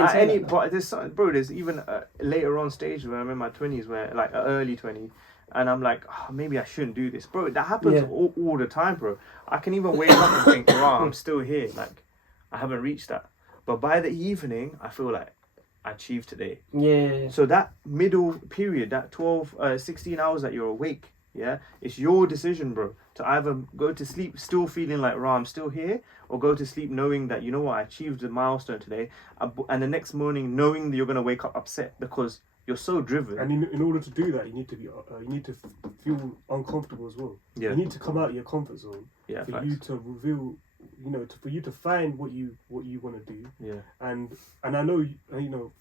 there's even later on stage where I'm in my 20s, where like early 20s, and I'm like, maybe I shouldn't do this, bro. That happens all the time, bro. I can even wake up and think, wow, I'm still here. Like, I haven't reached that. But by the evening, I feel like I achieved today. Yeah. So that middle period, that 16 hours that you're awake, it's your decision, bro, to either go to sleep still feeling like, I'm still here, or go to sleep knowing that, you know what, I achieved a milestone today, and the next morning knowing that you're going to wake up upset because you're so driven. And in order to do that, you need to feel uncomfortable as well. Yeah. You need to come out of your comfort zone for you to reveal, for you to find what you want to do. Yeah. And I know,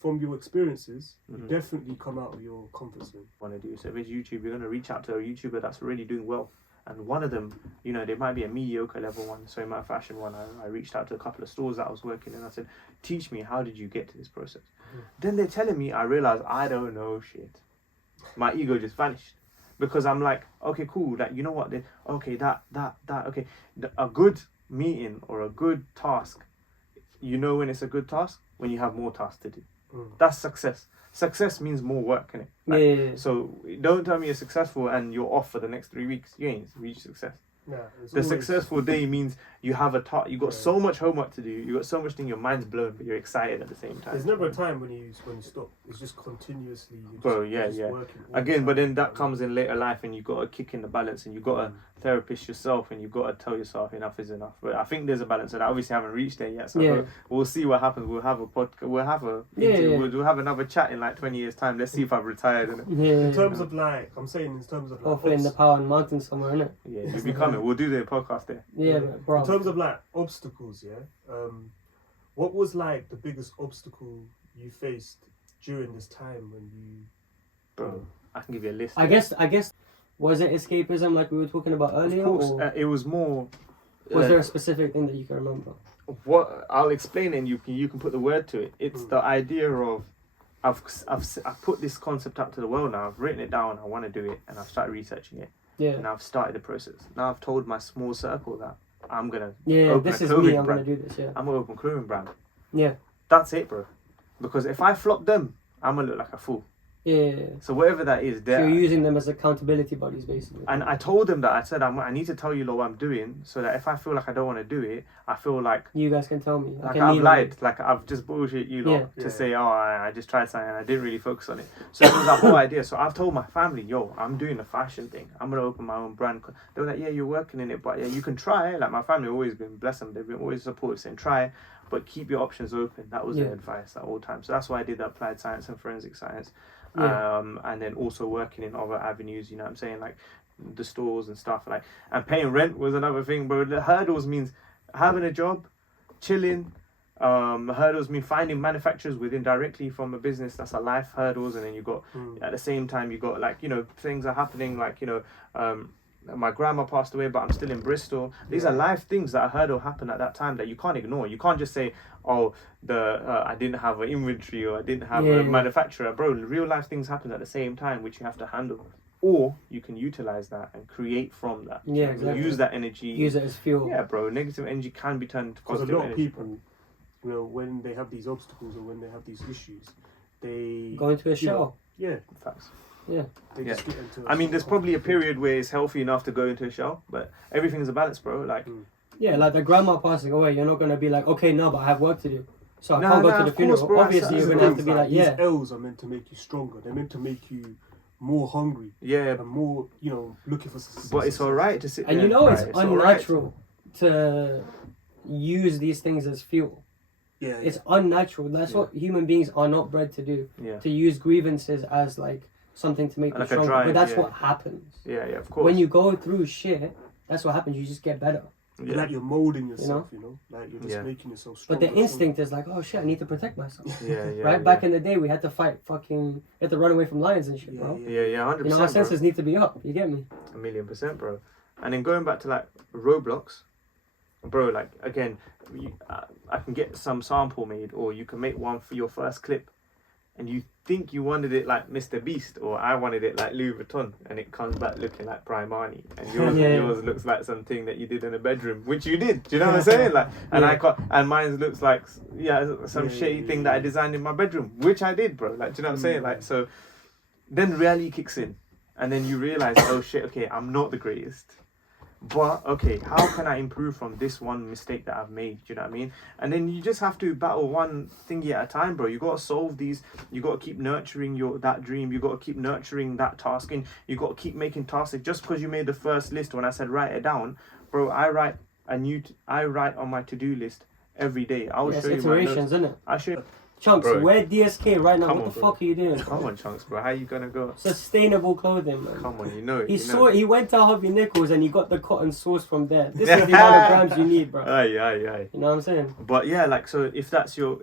from your experiences, you definitely come out of your comfort zone. Want to do so. If it's YouTube, you're going to reach out to a YouTuber that's really doing well. And one of them, they might be a mediocre level one. So in my fashion one, I reached out to a couple of stores that I was working in. I said, teach me, how did you get to this process? Then they're telling me, I realized I don't know shit. My ego just vanished. Because I'm like, okay, cool. Like, you know what? Okay, okay. A good meeting or a good task, when it's a good task? When you have more tasks to do. That's success. Success means more work, innit? Yeah. So don't tell me you're successful and you're off for the next 3 weeks. You ain't reached success. Yeah, the successful day means you have you got so much homework to do, you got so much thing, your mind's blown, but you're excited at the same time. There's never a time when you stop. It's just continuously. Working again, but then that comes in later life, and you got to kick in the balance, and you got to therapist yourself, and you got to tell yourself enough is enough. But I think there's a balance, and I obviously haven't reached there yet. So we'll see what happens. We'll have a podcast. We'll have another chat in like 20 years time. Let's see if I've retired. In terms of like, I'm saying in terms of like, hopefully in the power and mountain somewhere, innit? Yeah, you'll be coming. We'll do the podcast there. Yeah, bro. In terms of like obstacles, what was like the biggest obstacle you faced during this time when you? Bro, I can give you a list. I guess, was it escapism like we were talking about earlier? Of course, it was more. Was there a specific thing that you can remember? What I'll explain, and you can put the word to it. It's the idea of I've put this concept out to the world now. I've written it down. I want to do it, and I've started researching it. Yeah. And I've started the process. Now I've told my small circle that I'm gonna open this is me. I'm brand. gonna do this. Yeah. I'm gonna open clothing brand. Yeah. That's it, bro. Because if I flop them, I'm gonna look like a fool. Yeah. So whatever that is, so you're using them as accountability buddies, basically. And I told them that I said I need to tell you what I'm doing, so that if I feel like I don't want to do it, I feel like you guys can tell me. Like I've lied, like I've just bullshit you lot to say, oh, I just tried something and I didn't really focus on it. So it was that whole idea. So I've told my family, yo, I'm doing the fashion thing. I'm gonna open my own brand. They were like, yeah, you're working in it, but yeah, you can try. Like my family always been, bless them, they've been always supportive, saying try, but keep your options open. That was their advice at all times. So that's why I did the applied science and forensic science. And then also working in other avenues, you know what I'm saying, like the stores and stuff, like, and paying rent was another thing. But the hurdles means having a job, chilling. Hurdles mean finding manufacturers within directly from a business. That's a life hurdles. And then you got at the same time you got, like, you know, things are happening, like, you know, my grandma passed away, but I'm still in Bristol. These are life things that a hurdle happen at that time that you can't ignore. You can't just say, oh, I didn't have an inventory or I didn't have a manufacturer. Bro, real life things happen at the same time, which you have to handle. Or you can utilize that and create from that. Yeah, exactly. Use that energy. Use it as fuel. Yeah, bro. Negative energy can be turned into positive energy. Because a lot of energy, people, you know, when they have these obstacles or when they have these issues, they go into a shell. Facts. Yeah. They just get into I mean, there's probably a period where it's healthy enough to go into a shell, but everything's a balance, bro. Like, yeah, like the grandma passing away, you're not gonna be like, okay, no, but I have work to do, so I can't go to the funeral. Bro, obviously, you're gonna have to be like, these L's are meant to make you stronger. They're meant to make you more hungry. Yeah. And more, you know, looking for success. But it's alright to sit there and you know cry. it's unnatural to use these things as fuel. Yeah. It's unnatural. That's what human beings are not bred to do. Yeah. To use grievances as like something to make you stronger. Drive, but that's what happens. Yeah, of course. When you go through shit, that's what happens. You just get better. Yeah. Like you're molding yourself, you know? Like you're just making yourself stronger. But the instinct is like, oh shit, I need to protect myself. Right? Yeah. Back in the day, we had to fight we had to run away from lions and shit, bro. 100%. You know, our senses need to be up. You get me? 1,000,000%, bro. And then going back to like Roblox, bro, like again, I can get some sample made, or you can make one for your first clip, and you think you wanted it like Mr. Beast, or I wanted it like Louis Vuitton, and it comes back looking like Primani, and yours looks like something that you did in a bedroom, which you did. Do you know what I'm saying? Like, and mine looks like some shitty thing that I designed in my bedroom, which I did, bro. Like, do you know what I'm saying? Like, so then reality kicks in, and then you realize, oh shit, okay, I'm not the greatest. But, okay, how can I improve from this one mistake that I've made? Do you know what I mean? And then you just have to battle one thingy at a time, bro. You got to solve these. You got to keep nurturing that dream. You got to keep nurturing that task. And you got to keep making tasks. Just because you made the first list, when I said write it down, bro, I write on my to-do list every day. I'll show you iterations, my notes. Isn't it? I'll show you. Chunks, bro. wear DSK right now. Come what on, the bro. fuck are you doing? Come on, Chunks, bro. How you going to go? Sustainable clothing, man. Come on, you know it. He went to Hobby Nichols and he got the cotton source from there. This is the amount of grams you need, bro. Aye. You know what I'm saying? But yeah, like, so if that's your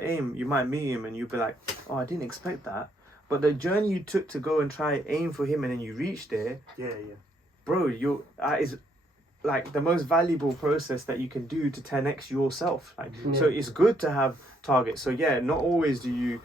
aim, you might meet him and you'll be like, oh, I didn't expect that. But the journey you took to go and try aim for him, and then you reach there, bro, that is like the most valuable process that you can do to 10x yourself. Like, so it's good to have targets. So yeah, not always do you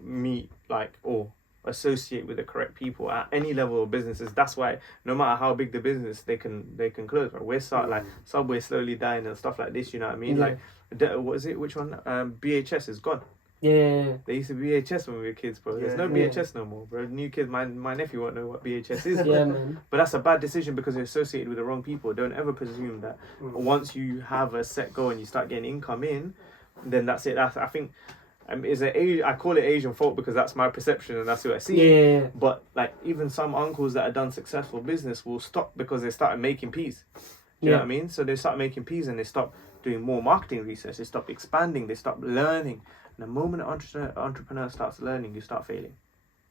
meet like or associate with the correct people at any level of businesses. That's why no matter how big the business, they can close. Right? We're like Subway slowly dying and stuff like this. You know what I mean? Like, what is it? Which one? BHS is gone. Yeah. They used to be VHS when we were kids, bro. There's no VHS no more, bro. New kids, my nephew won't know what VHS is. Yeah, man. But that's a bad decision because you're associated with the wrong people. Don't ever presume that once you have a set goal and you start getting income in, then that's it. I think I call it Asian fault because that's my perception and that's what I see. Yeah. But like even some uncles that have done successful business will stop because they started making peas. Do you know what I mean? So they start making peas and they stop doing more marketing research. They stop expanding. They stop learning. And the moment an entrepreneur starts learning, you start failing.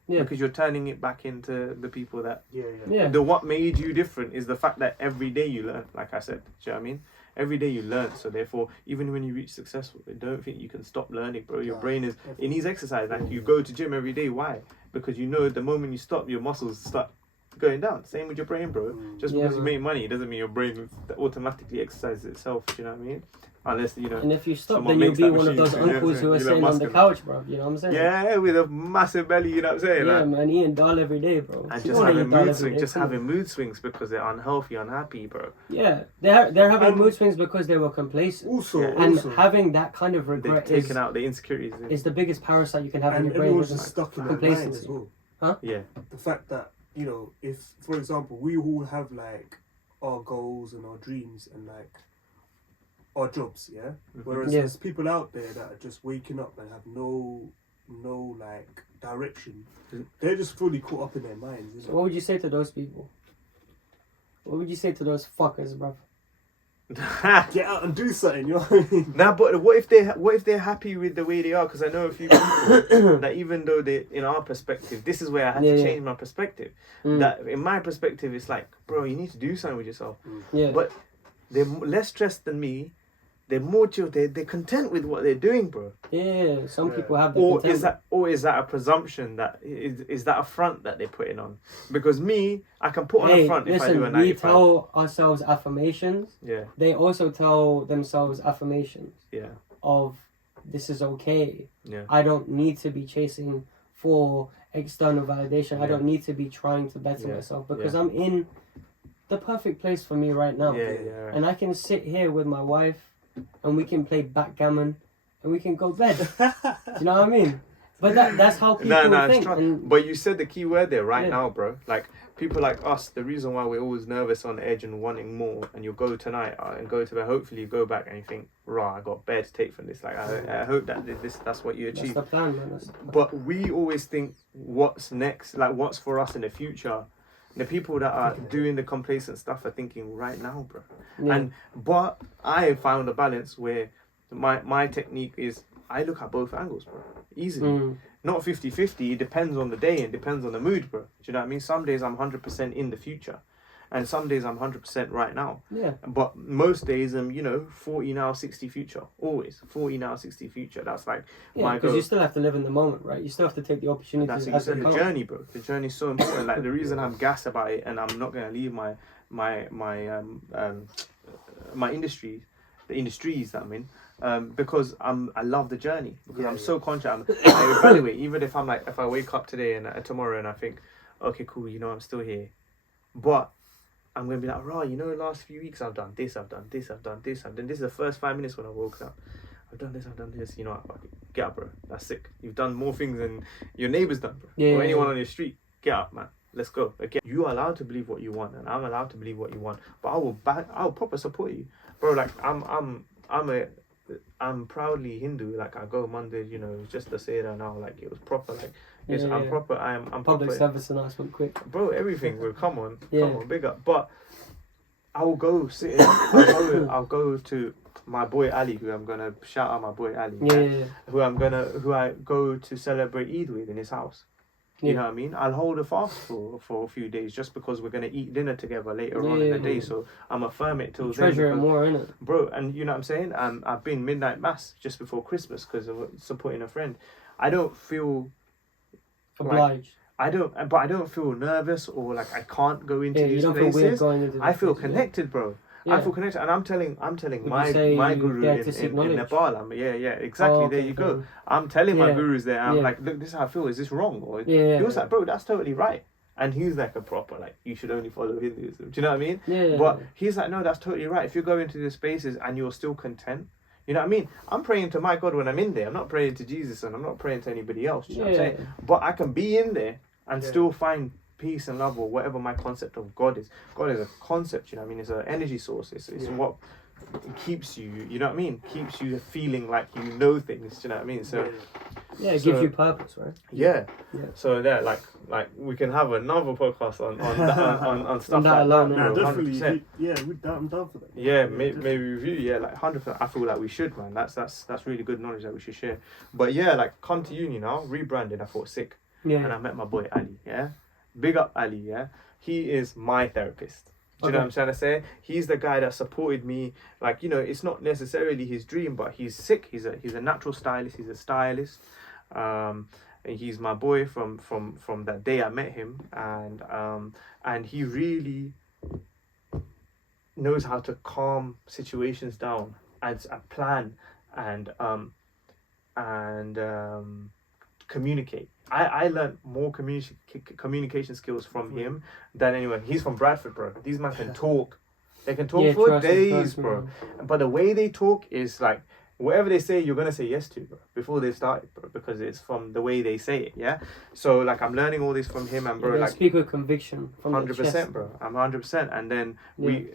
Yeah. Because you're turning it back into the people that... Yeah. What made you different is the fact that every day you learn, like I said. Do you know what I mean? Every day you learn. So therefore, even when you reach successful, I don't think you can stop learning, bro. Your brain it needs exercise. Like you go to gym every day. Why? Because you know the moment you stop, your muscles start going down. Same with your brain, bro. Just because you make money, it doesn't mean your brain automatically exercises itself. Do you know what I mean? Unless, you know... And if you stop, then you'll be one of those uncles who are sitting on the couch, bro. You know what I'm saying? Yeah, with a massive belly, you know what I'm saying? Yeah, like, man, eating dal every day, bro. And just having mood swings, having mood swings because they're unhealthy, unhappy, bro. Yeah, they're having mood swings because they were complacent. Also, having that kind of regret they've taken out the insecurities. Is the biggest parasite you can have in your brain. Everyone's just stuck in their mind as well. Huh? Yeah. The fact that, you know, if, for example, we all have, like, our goals and our dreams and, like, our jobs, yeah? Whereas there's people out there that are just waking up and have no like, direction. They're just fully caught up in their minds. So what would you say to those people? What would you say to those fuckers, bruv? Get out and do something, you know what I mean? Nah, but what if they're happy with the way they are? Because I know a few people that even though they, in our perspective, this is where I had to change my perspective. That in my perspective, it's like, bro, you need to do something with yourself. Yeah. But they're less stressed than me. They're more chill. They're content with what they're doing, bro. Yeah, some people have the Is that a presumption that is that a front that they're putting on? Because me, I can put on a front if I do a 95. We tell ourselves affirmations. Yeah. They also tell themselves affirmations. Yeah. Of this is okay. Yeah. I don't need to be chasing for external validation. I don't need to be trying to better myself because I'm in the perfect place for me right now. Yeah, right. And I can sit here with my wife and we can play backgammon and we can go to bed. Do you know what I mean? But that's how people think. But you said the key word there now, bro. Like people like us, the reason why we're always nervous on edge and wanting more, and you'll go tonight and go to bed, hopefully you go back and you think, I got bear to take from this. Like I hope that that's what you achieve. That's the plan, man. That's the plan. But we always think what's next, like what's for us in the future. The people that are doing the complacent stuff are thinking right now, bro. Yeah. But I found a balance where my technique is I look at both angles, bro. Easily. Not 50-50. It depends on the day and depends on the mood, bro. Do you know what I mean? Some days I'm 100% in the future. And some days I'm 100% right now. Yeah. But most days I'm, 40 now, 60 future. Always. 40 now, 60 future. That's like my goal. Because you still have to live in the moment, right? You still have to take the opportunities. That's the journey, bro. The journey is so important. Like the reason I'm gassed about it and I'm not going to leave my industry, the industries that I'm in, because I love the journey. Because I'm so conscious. I evaluate, even if I wake up today and tomorrow and I think, okay, cool, I'm still here. But I'm going to be like, the last few weeks I've done this, I've done this, I've done this, and then this is the first 5 minutes when I woke up. I've done this, get up, bro. That's sick. You've done more things than your neighbour's done, bro. Or anyone on your street. Get up, man. Let's go. Again, you are allowed to believe what you want, and I'm allowed to believe what you want. But I will proper support you, bro. Like I'm proudly Hindu. Like I go Monday, just to say that now. Like it was proper. Like I'm proper. I'm public proper. service announcement, quick, bro. Everything, bro. Come on, big up. But I will go sit. I'll go to my boy Ali, who I'm gonna shout out. My boy Ali, who I go to celebrate Eid with in his house. You know what I mean? I'll hold a fast for a few days just because we're going to eat dinner together later on in the day. So I'm affirm it till then. Treasure it more, innit? Bro, and you know what I'm saying? I've been midnight mass just before Christmas because of supporting a friend. I don't feel... obliged. I don't feel nervous or like I can't go into these places. Feel weird going into I feel connected, bro. Yeah. I feel connected, and I'm telling my guru in Nepal. Exactly. There you go. I'm telling my gurus there. I'm like, look, this is how I feel. Is this wrong? Or he was like, bro, that's totally right. And he's like a proper you should only follow Hinduism. Do you know what I mean? Yeah. But he's like, no, that's totally right. If you go into the spaces and you're still content, You know what I mean? I'm praying to my God when I'm in there. I'm not praying to Jesus and I'm not praying to anybody else. You know what I'm saying? But I can be in there and still find peace and love or whatever my concept of God is. God is a concept, you know what I mean? It's an energy source. It's what keeps you, you know what I mean? Keeps you feeling like you know things, you know what I mean? So it gives you purpose, right? Yeah. So like we can have another podcast on stuff on that like alone, that. No, Bro, definitely. 100%. I'm down for that. Yeah, maybe review. Yeah, like 100%. I feel like we should, man. That's really good knowledge that we should share. But yeah, like come to uni now, rebranded. I thought sick. Yeah. And I met my boy Ali. Yeah, big up Ali. Yeah, he is my therapist. Do you know what I'm trying to say? He's the guy that supported me. Like, you know, it's not necessarily his dream, but he's sick. He's a natural stylist. He's a stylist. And he's my boy from that day I met him, and he really knows how to calm situations down, adds a plan, and communicate. I learned more communication skills from him than anyone. He's from Bradford, bro. These men can talk. They can talk for days, bro. But the way they talk is like, whatever they say, you're going to say yes to, bro, before they start it, bro, because it's from the way they say it, yeah? So, like, I'm learning all this from him, and, bro, like... speak with conviction from 100%, bro. I'm 100%. And then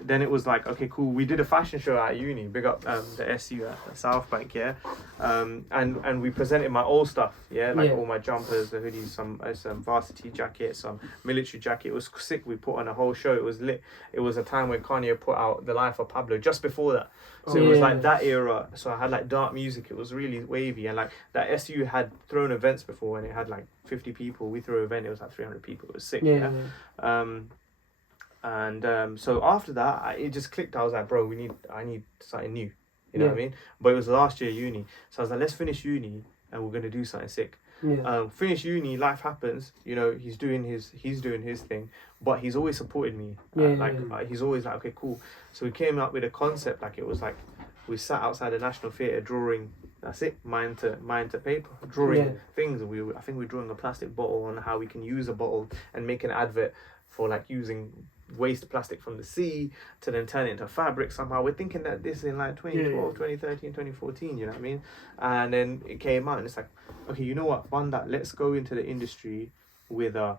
then it was like, okay, cool. We did a fashion show at uni, big up the SU at South Bank, yeah? And we presented my old stuff, yeah? Like, all my jumpers, the hoodies, some varsity jackets, some military jacket. It was sick. We put on a whole show. It was lit. It was a time when Kanye put out The Life of Pablo, just before that. So it was like that era. So I had like dark music. It was really wavy, and like that SU had thrown events before, and it had like 50 people. We threw an event. It was like 300 people. It was sick. So after that, it just clicked. I was like, bro, I need something new. You know what I mean? But it was last year uni, so I was like, let's finish uni, and we're gonna do something sick. Finish uni, life happens. You know, he's doing his thing, but he's always supported me. He's always like, okay, cool. So we came up with a concept. Like, it was like we sat outside the National Theatre drawing. That's it, mind to paper, drawing things. And I think we were drawing a plastic bottle on how we can use a bottle and make an advert for like using waste plastic from the sea to then turn it into fabric somehow. We're thinking that this in like 2012, 2013, 2014, you know what I mean? And then it came out and it's like, okay, you know what, fund that, let's go into the industry with a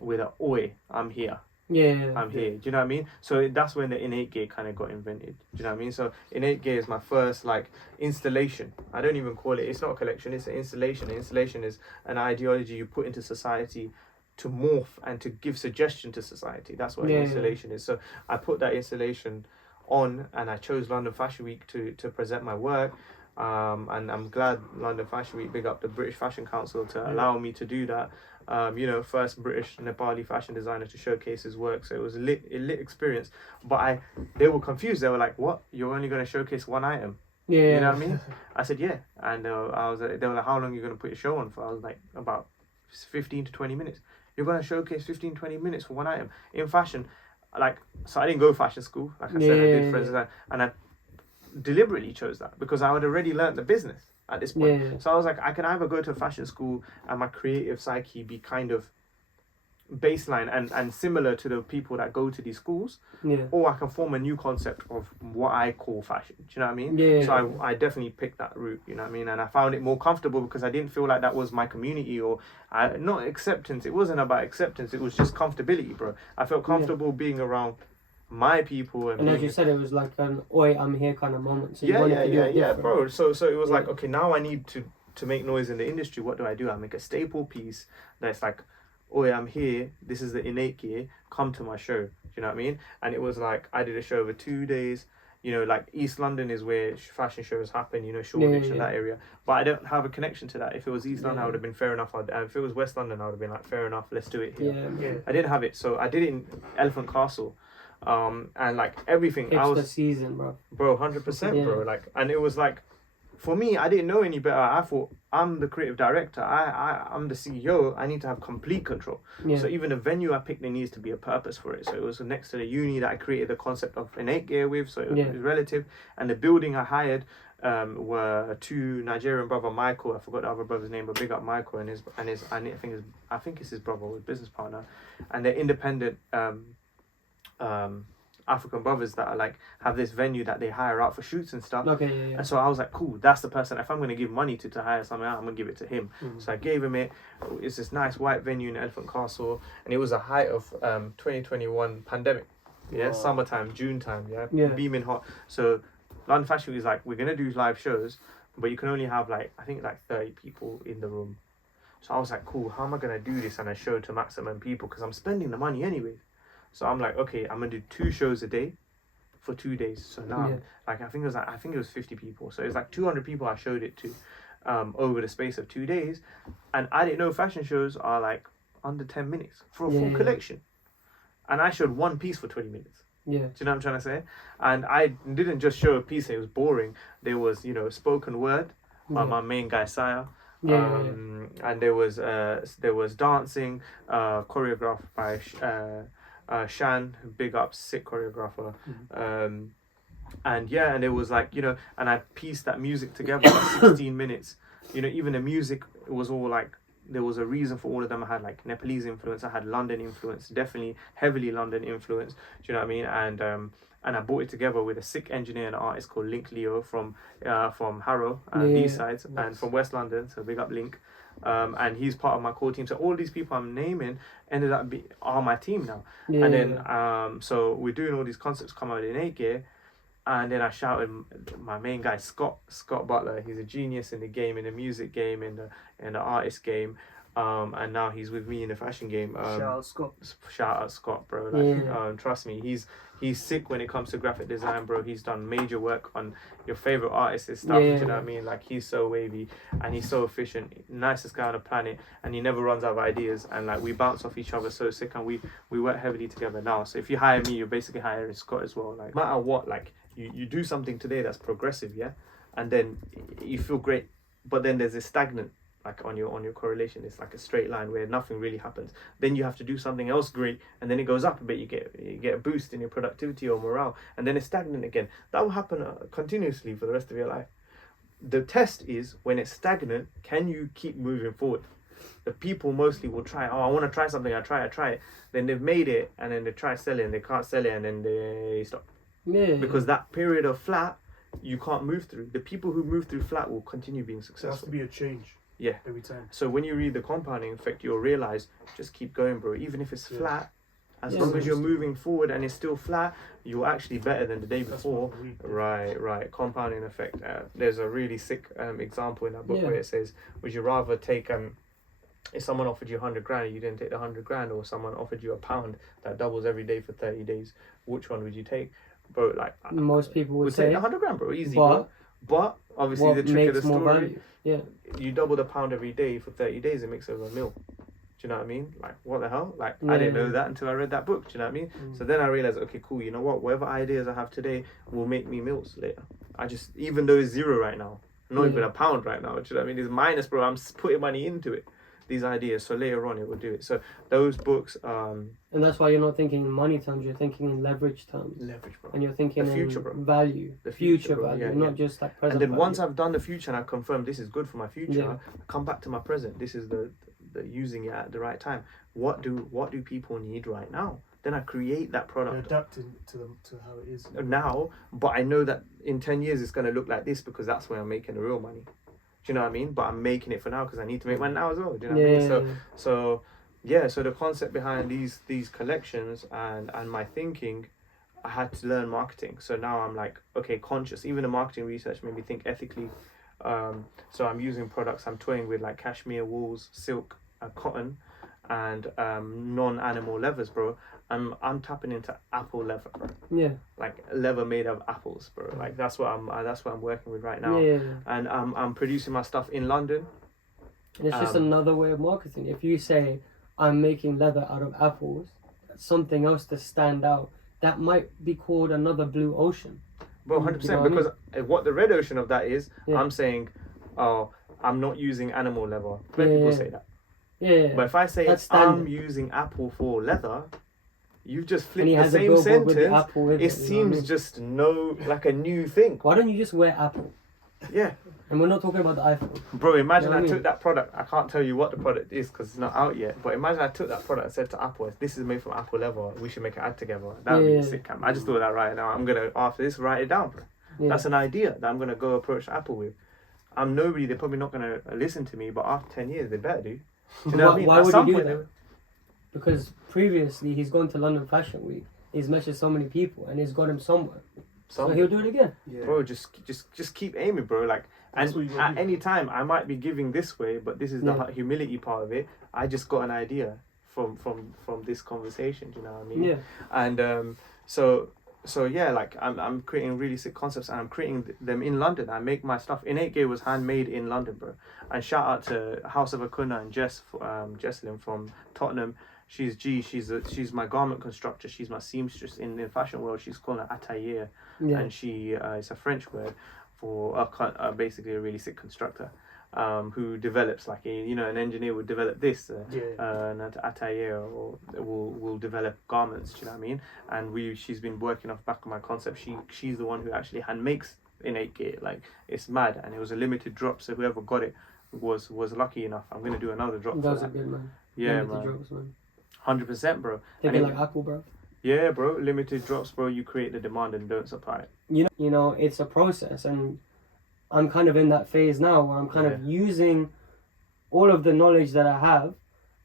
oi, I'm here. I'm here. Do you know what I mean? So that's when the innate gear kind of got invented. Do you know what I mean? So innate gear is my first like installation. I don't even call it, it's not a collection, it's an installation. An installation is an ideology you put into society to morph and to give suggestion to society. That's what an installation is. So I put that installation on, and I chose London Fashion Week to present my work. And I'm glad London Fashion Week, big up the British Fashion Council to allow me to do that. You know, first British Nepali fashion designer to showcase his work. So it was a lit experience. But they were confused. They were like, what? You're only going to showcase one item? You know what I mean? I said, yeah. And they were like, how long are you going to put your show on for? I was like, about 15 to 20 minutes. You're going to showcase 15, 20 minutes for one item in fashion. Like, so I didn't go fashion school. Like I said, I did friends design. And I deliberately chose that because I had already learnt the business at this point. So I was like, I can either go to a fashion school and my creative psyche be kind of baseline and similar to the people that go to these schools, or I can form a new concept of what I call fashion. Do you know what I mean? So I definitely picked that route, you know what I mean? And I found it more comfortable because I didn't feel like that was my community, or not acceptance. It wasn't about acceptance, it was just comfortability, bro. I felt comfortable being around my people, and as you said, it was like an oi, I'm here kind of moment. So bro. So it was like, okay, now I need to make noise in the industry. What do? I make a staple piece that's like, oi, I'm here, this is the innate gear, come to my show. Do you know what I mean? And it was like, I did a show over 2 days. You know, like East London is where fashion shows happen, you know, Shoreditch and that area. But I don't have a connection to that. If it was East London, I would have been fair enough. If it was West London, I would have been like, fair enough, let's do it here. I didn't have it. So I did it in Elephant Castle. And like everything, it's the season, bro. 100%, bro. Like, and it was like, for me, I didn't know any better. I thought, I'm the creative director. I'm the CEO. I need to have complete control. So even the venue I picked, there needs to be a purpose for it. So it was next to the uni that I created the concept of innate gear with. So it was relative. And the building I hired were two Nigerian brother, Michael. I forgot the other brother's name, but big up Michael and his I think it's his brother or his business partner. And they're independent. African brothers that are like have this venue that they hire out for shoots and stuff. Okay, yeah, yeah. And so I was like, cool, that's the person. If I'm going to give money to hire something out, I'm going to give it to him. So I gave him it. It's this nice white venue in Elephant Castle, and it was a height of 2021 pandemic. Yeah, summertime, June time. Yeah, beaming hot. So London Fashion Week is like, we're going to do live shows, but you can only have like, I think like 30 people in the room. So I was like, cool, how am I going to do this and I show to maximum people? Because I'm spending the money anyway. So I'm like, okay, I'm going to do 2 shows a day for 2 days. So now, like, I think it was 50 people. So it was like 200 people I showed it to over the space of 2 days. And I didn't know fashion shows are like under 10 minutes for a full collection. And I showed one piece for 20 minutes. Yeah. Do you know what I'm trying to say? And I didn't just show a piece, it was boring. There was, spoken word by my main guy, Saya. And there was dancing, choreographed by Shan, big up, sick choreographer. And it was like, and I pieced that music together like 16 minutes. Even the music was all like, there was a reason for all of them. I had like Nepalese influence, I had London influence, definitely heavily London influence. Do you know what I mean? And I brought it together with a sick engineer and artist called Link Leo from Harrow and D-Sides and from West London. So big up Link. And he's part of my core team. So all these people I'm naming ended up are my team now. And then so we're doing all these concepts come out in 8 gear. And then I shouted my main guy Scott Butler. He's a genius in the game, in the music game, in the artist game. And now he's with me in the fashion game. Shout out Scott, bro. Trust me, he's sick when it comes to graphic design, bro. He's done major work on your favorite artists' stuff. You know what I mean? Like, he's so wavy and he's so efficient, nicest guy on the planet, and he never runs out of ideas. And like, we bounce off each other so sick, and we work heavily together now. So if you hire me, you're basically hiring Scott as well. Like, no matter what, like you do something today that's progressive, and then you feel great, but then there's a stagnant. Like on your correlation, it's like a straight line where nothing really happens. Then you have to do something else great, and then it goes up a bit. You get a boost in your productivity or morale, and then it's stagnant again. That will happen continuously for the rest of your life. The test is when it's stagnant, can you keep moving forward? The people mostly will try. Oh, I want to try something. I try it. Then they've made it, and then they try selling, and they can't sell it, and then they stop. Because that period of flat, you can't move through. The people who move through flat will continue being successful. There has to be a change. Every time. So when you read the compounding effect, you'll realize just keep going, bro. Even if it's flat, as long as you're moving forward and it's still flat, you're actually better than the day before. Right. Compounding effect. There's a really sick example in that book where it says, would you rather take if someone offered you 100 grand, you didn't take the 100 grand, or someone offered you £1 that doubles every day for 30 days, which one would you take? Bro, like most people would say take 100 grand, bro, easy, bro. But obviously the trick of the story, you double the pound every day for 30 days, it makes over $1 million. Do you know what I mean? Like, what the hell? Like, I didn't know that until I read that book. Do you know what I mean? So then I realized, okay, cool, you know what? Whatever ideas I have today will make me meals later. Even though it's zero right now, not even £1 right now, do you know what I mean? It's minus, bro. I'm putting money into it. These ideas, so later on it will do it. So those books, and that's why you're not thinking in money terms, you're thinking in leverage terms. Bro. And you're thinking the future, in bro. Value. The future value, not just like present. And then value. once I've done the future and I've confirmed this is good for my future, I come back to my present. This is the using it at the right time. What do people need right now? Then I create that product. You're adapting to how it is now, but I know that in 10 years it's going to look like this because that's where I'm making the real money. Do you know what I mean? But I'm making it for now because I need to make money now as well. Do you know what I mean? So the concept behind these collections and my thinking, I had to learn marketing. So now I'm like, okay, conscious. Even the marketing research made me think ethically. So I'm using products. I'm toying with like cashmere wools, silk, cotton, and non-animal leathers, bro. I'm tapping into apple leather, bro. Like leather made of apples, bro. Like that's what I'm working with right now. And I'm producing my stuff in London. And it's just another way of marketing. If you say I'm making leather out of apples, that's something else to stand out. That might be called another blue ocean. Bro, 100%. You know because what the red ocean of that is, I'm saying, oh, I'm not using animal leather. People say that. But if I say I'm using apple for leather, you've just flipped the same sentence. It seems just like a new thing. Why don't you just wear apple? Yeah. And we're not talking about the iPhone. Bro, imagine You know what I I mean? took that product. I can't tell you what the product is because it's not out yet. But imagine I took that product and said to Apple, "This is made from Apple leather. We should make an ad together." That would be a sick camp. I just thought that right now. I'm gonna after this write it down, bro. Yeah. That's an idea that I'm gonna go approach Apple with. I'm nobody. They're probably not gonna listen to me. But after 10 years, they better do. Do you know what I mean? Why At would some he do point, that? Because previously he's gone to London Fashion Week. He's messaged so many people and he's got him somewhere. So he'll do it again. Yeah. Bro, just keep aiming, bro. Like, That's what and you gotta at do. any time, I might be giving this way, but this is the Yeah. humility part of it. I just got an idea from this conversation. Do you know what I mean? Yeah. And so yeah, like I'm creating really sick concepts and I'm creating them in London. I make my stuff. Innate Gear was handmade in London, bro. And shout out to House of Akuna and Jesslyn from Tottenham. She's she's my garment constructor. She's my seamstress in the fashion world. She's called an atelier, Yeah. and she it's a French word for basically a really sick constructor. Who develops like an engineer would develop this an atelier or will develop garments, do you know what I mean? And she's been working off back of my concept. She's the one who actually hand makes Innate Gear. Like, it's mad, and it was a limited drop, so whoever got it was lucky enough. I'm gonna do another drop for Those are that. good, man. Yeah, Limited man. drops, man. 100%, bro. Take And it it- like Apple, bro. Yeah, bro. Limited drops, bro. You create the demand and don't supply it. You know, it's a process, and I'm kind of in that phase now where I'm kind of using all of the knowledge that I have.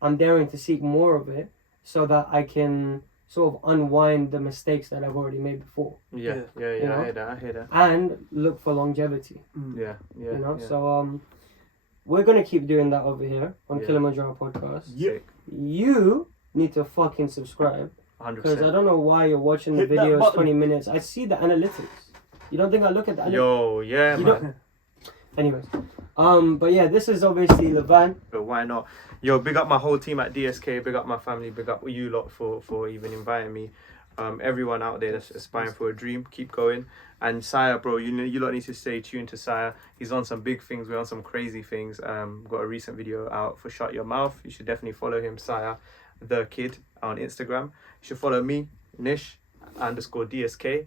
I'm daring to seek more of it so that I can sort of unwind the mistakes that I've already made before Yeah. You I know? hear that. and look for longevity. Yeah. You know, yeah. so we're gonna keep doing that over here on Yeah. Kilimanjaro Podcast. Yep. Sick. You need to fucking subscribe. 100%. Because I don't know why you're watching the Hit that videos button. 20 minutes. I see the analytics. You don't think I look at the analytics? Yo, yeah, You man. Anyways. But yeah, this is obviously Levan. But why not? Yo, big up my whole team at DSK, big up my family, big up you lot for even inviting me. Everyone out there that's aspiring for a dream, keep going. And Sire, bro, you lot need to stay tuned to Sire. He's on some big things, we're on some crazy things. Got a recent video out for Shut Your Mouth. You should definitely follow him, Sire the Kid, on Instagram. You should follow me, Nish _DSK.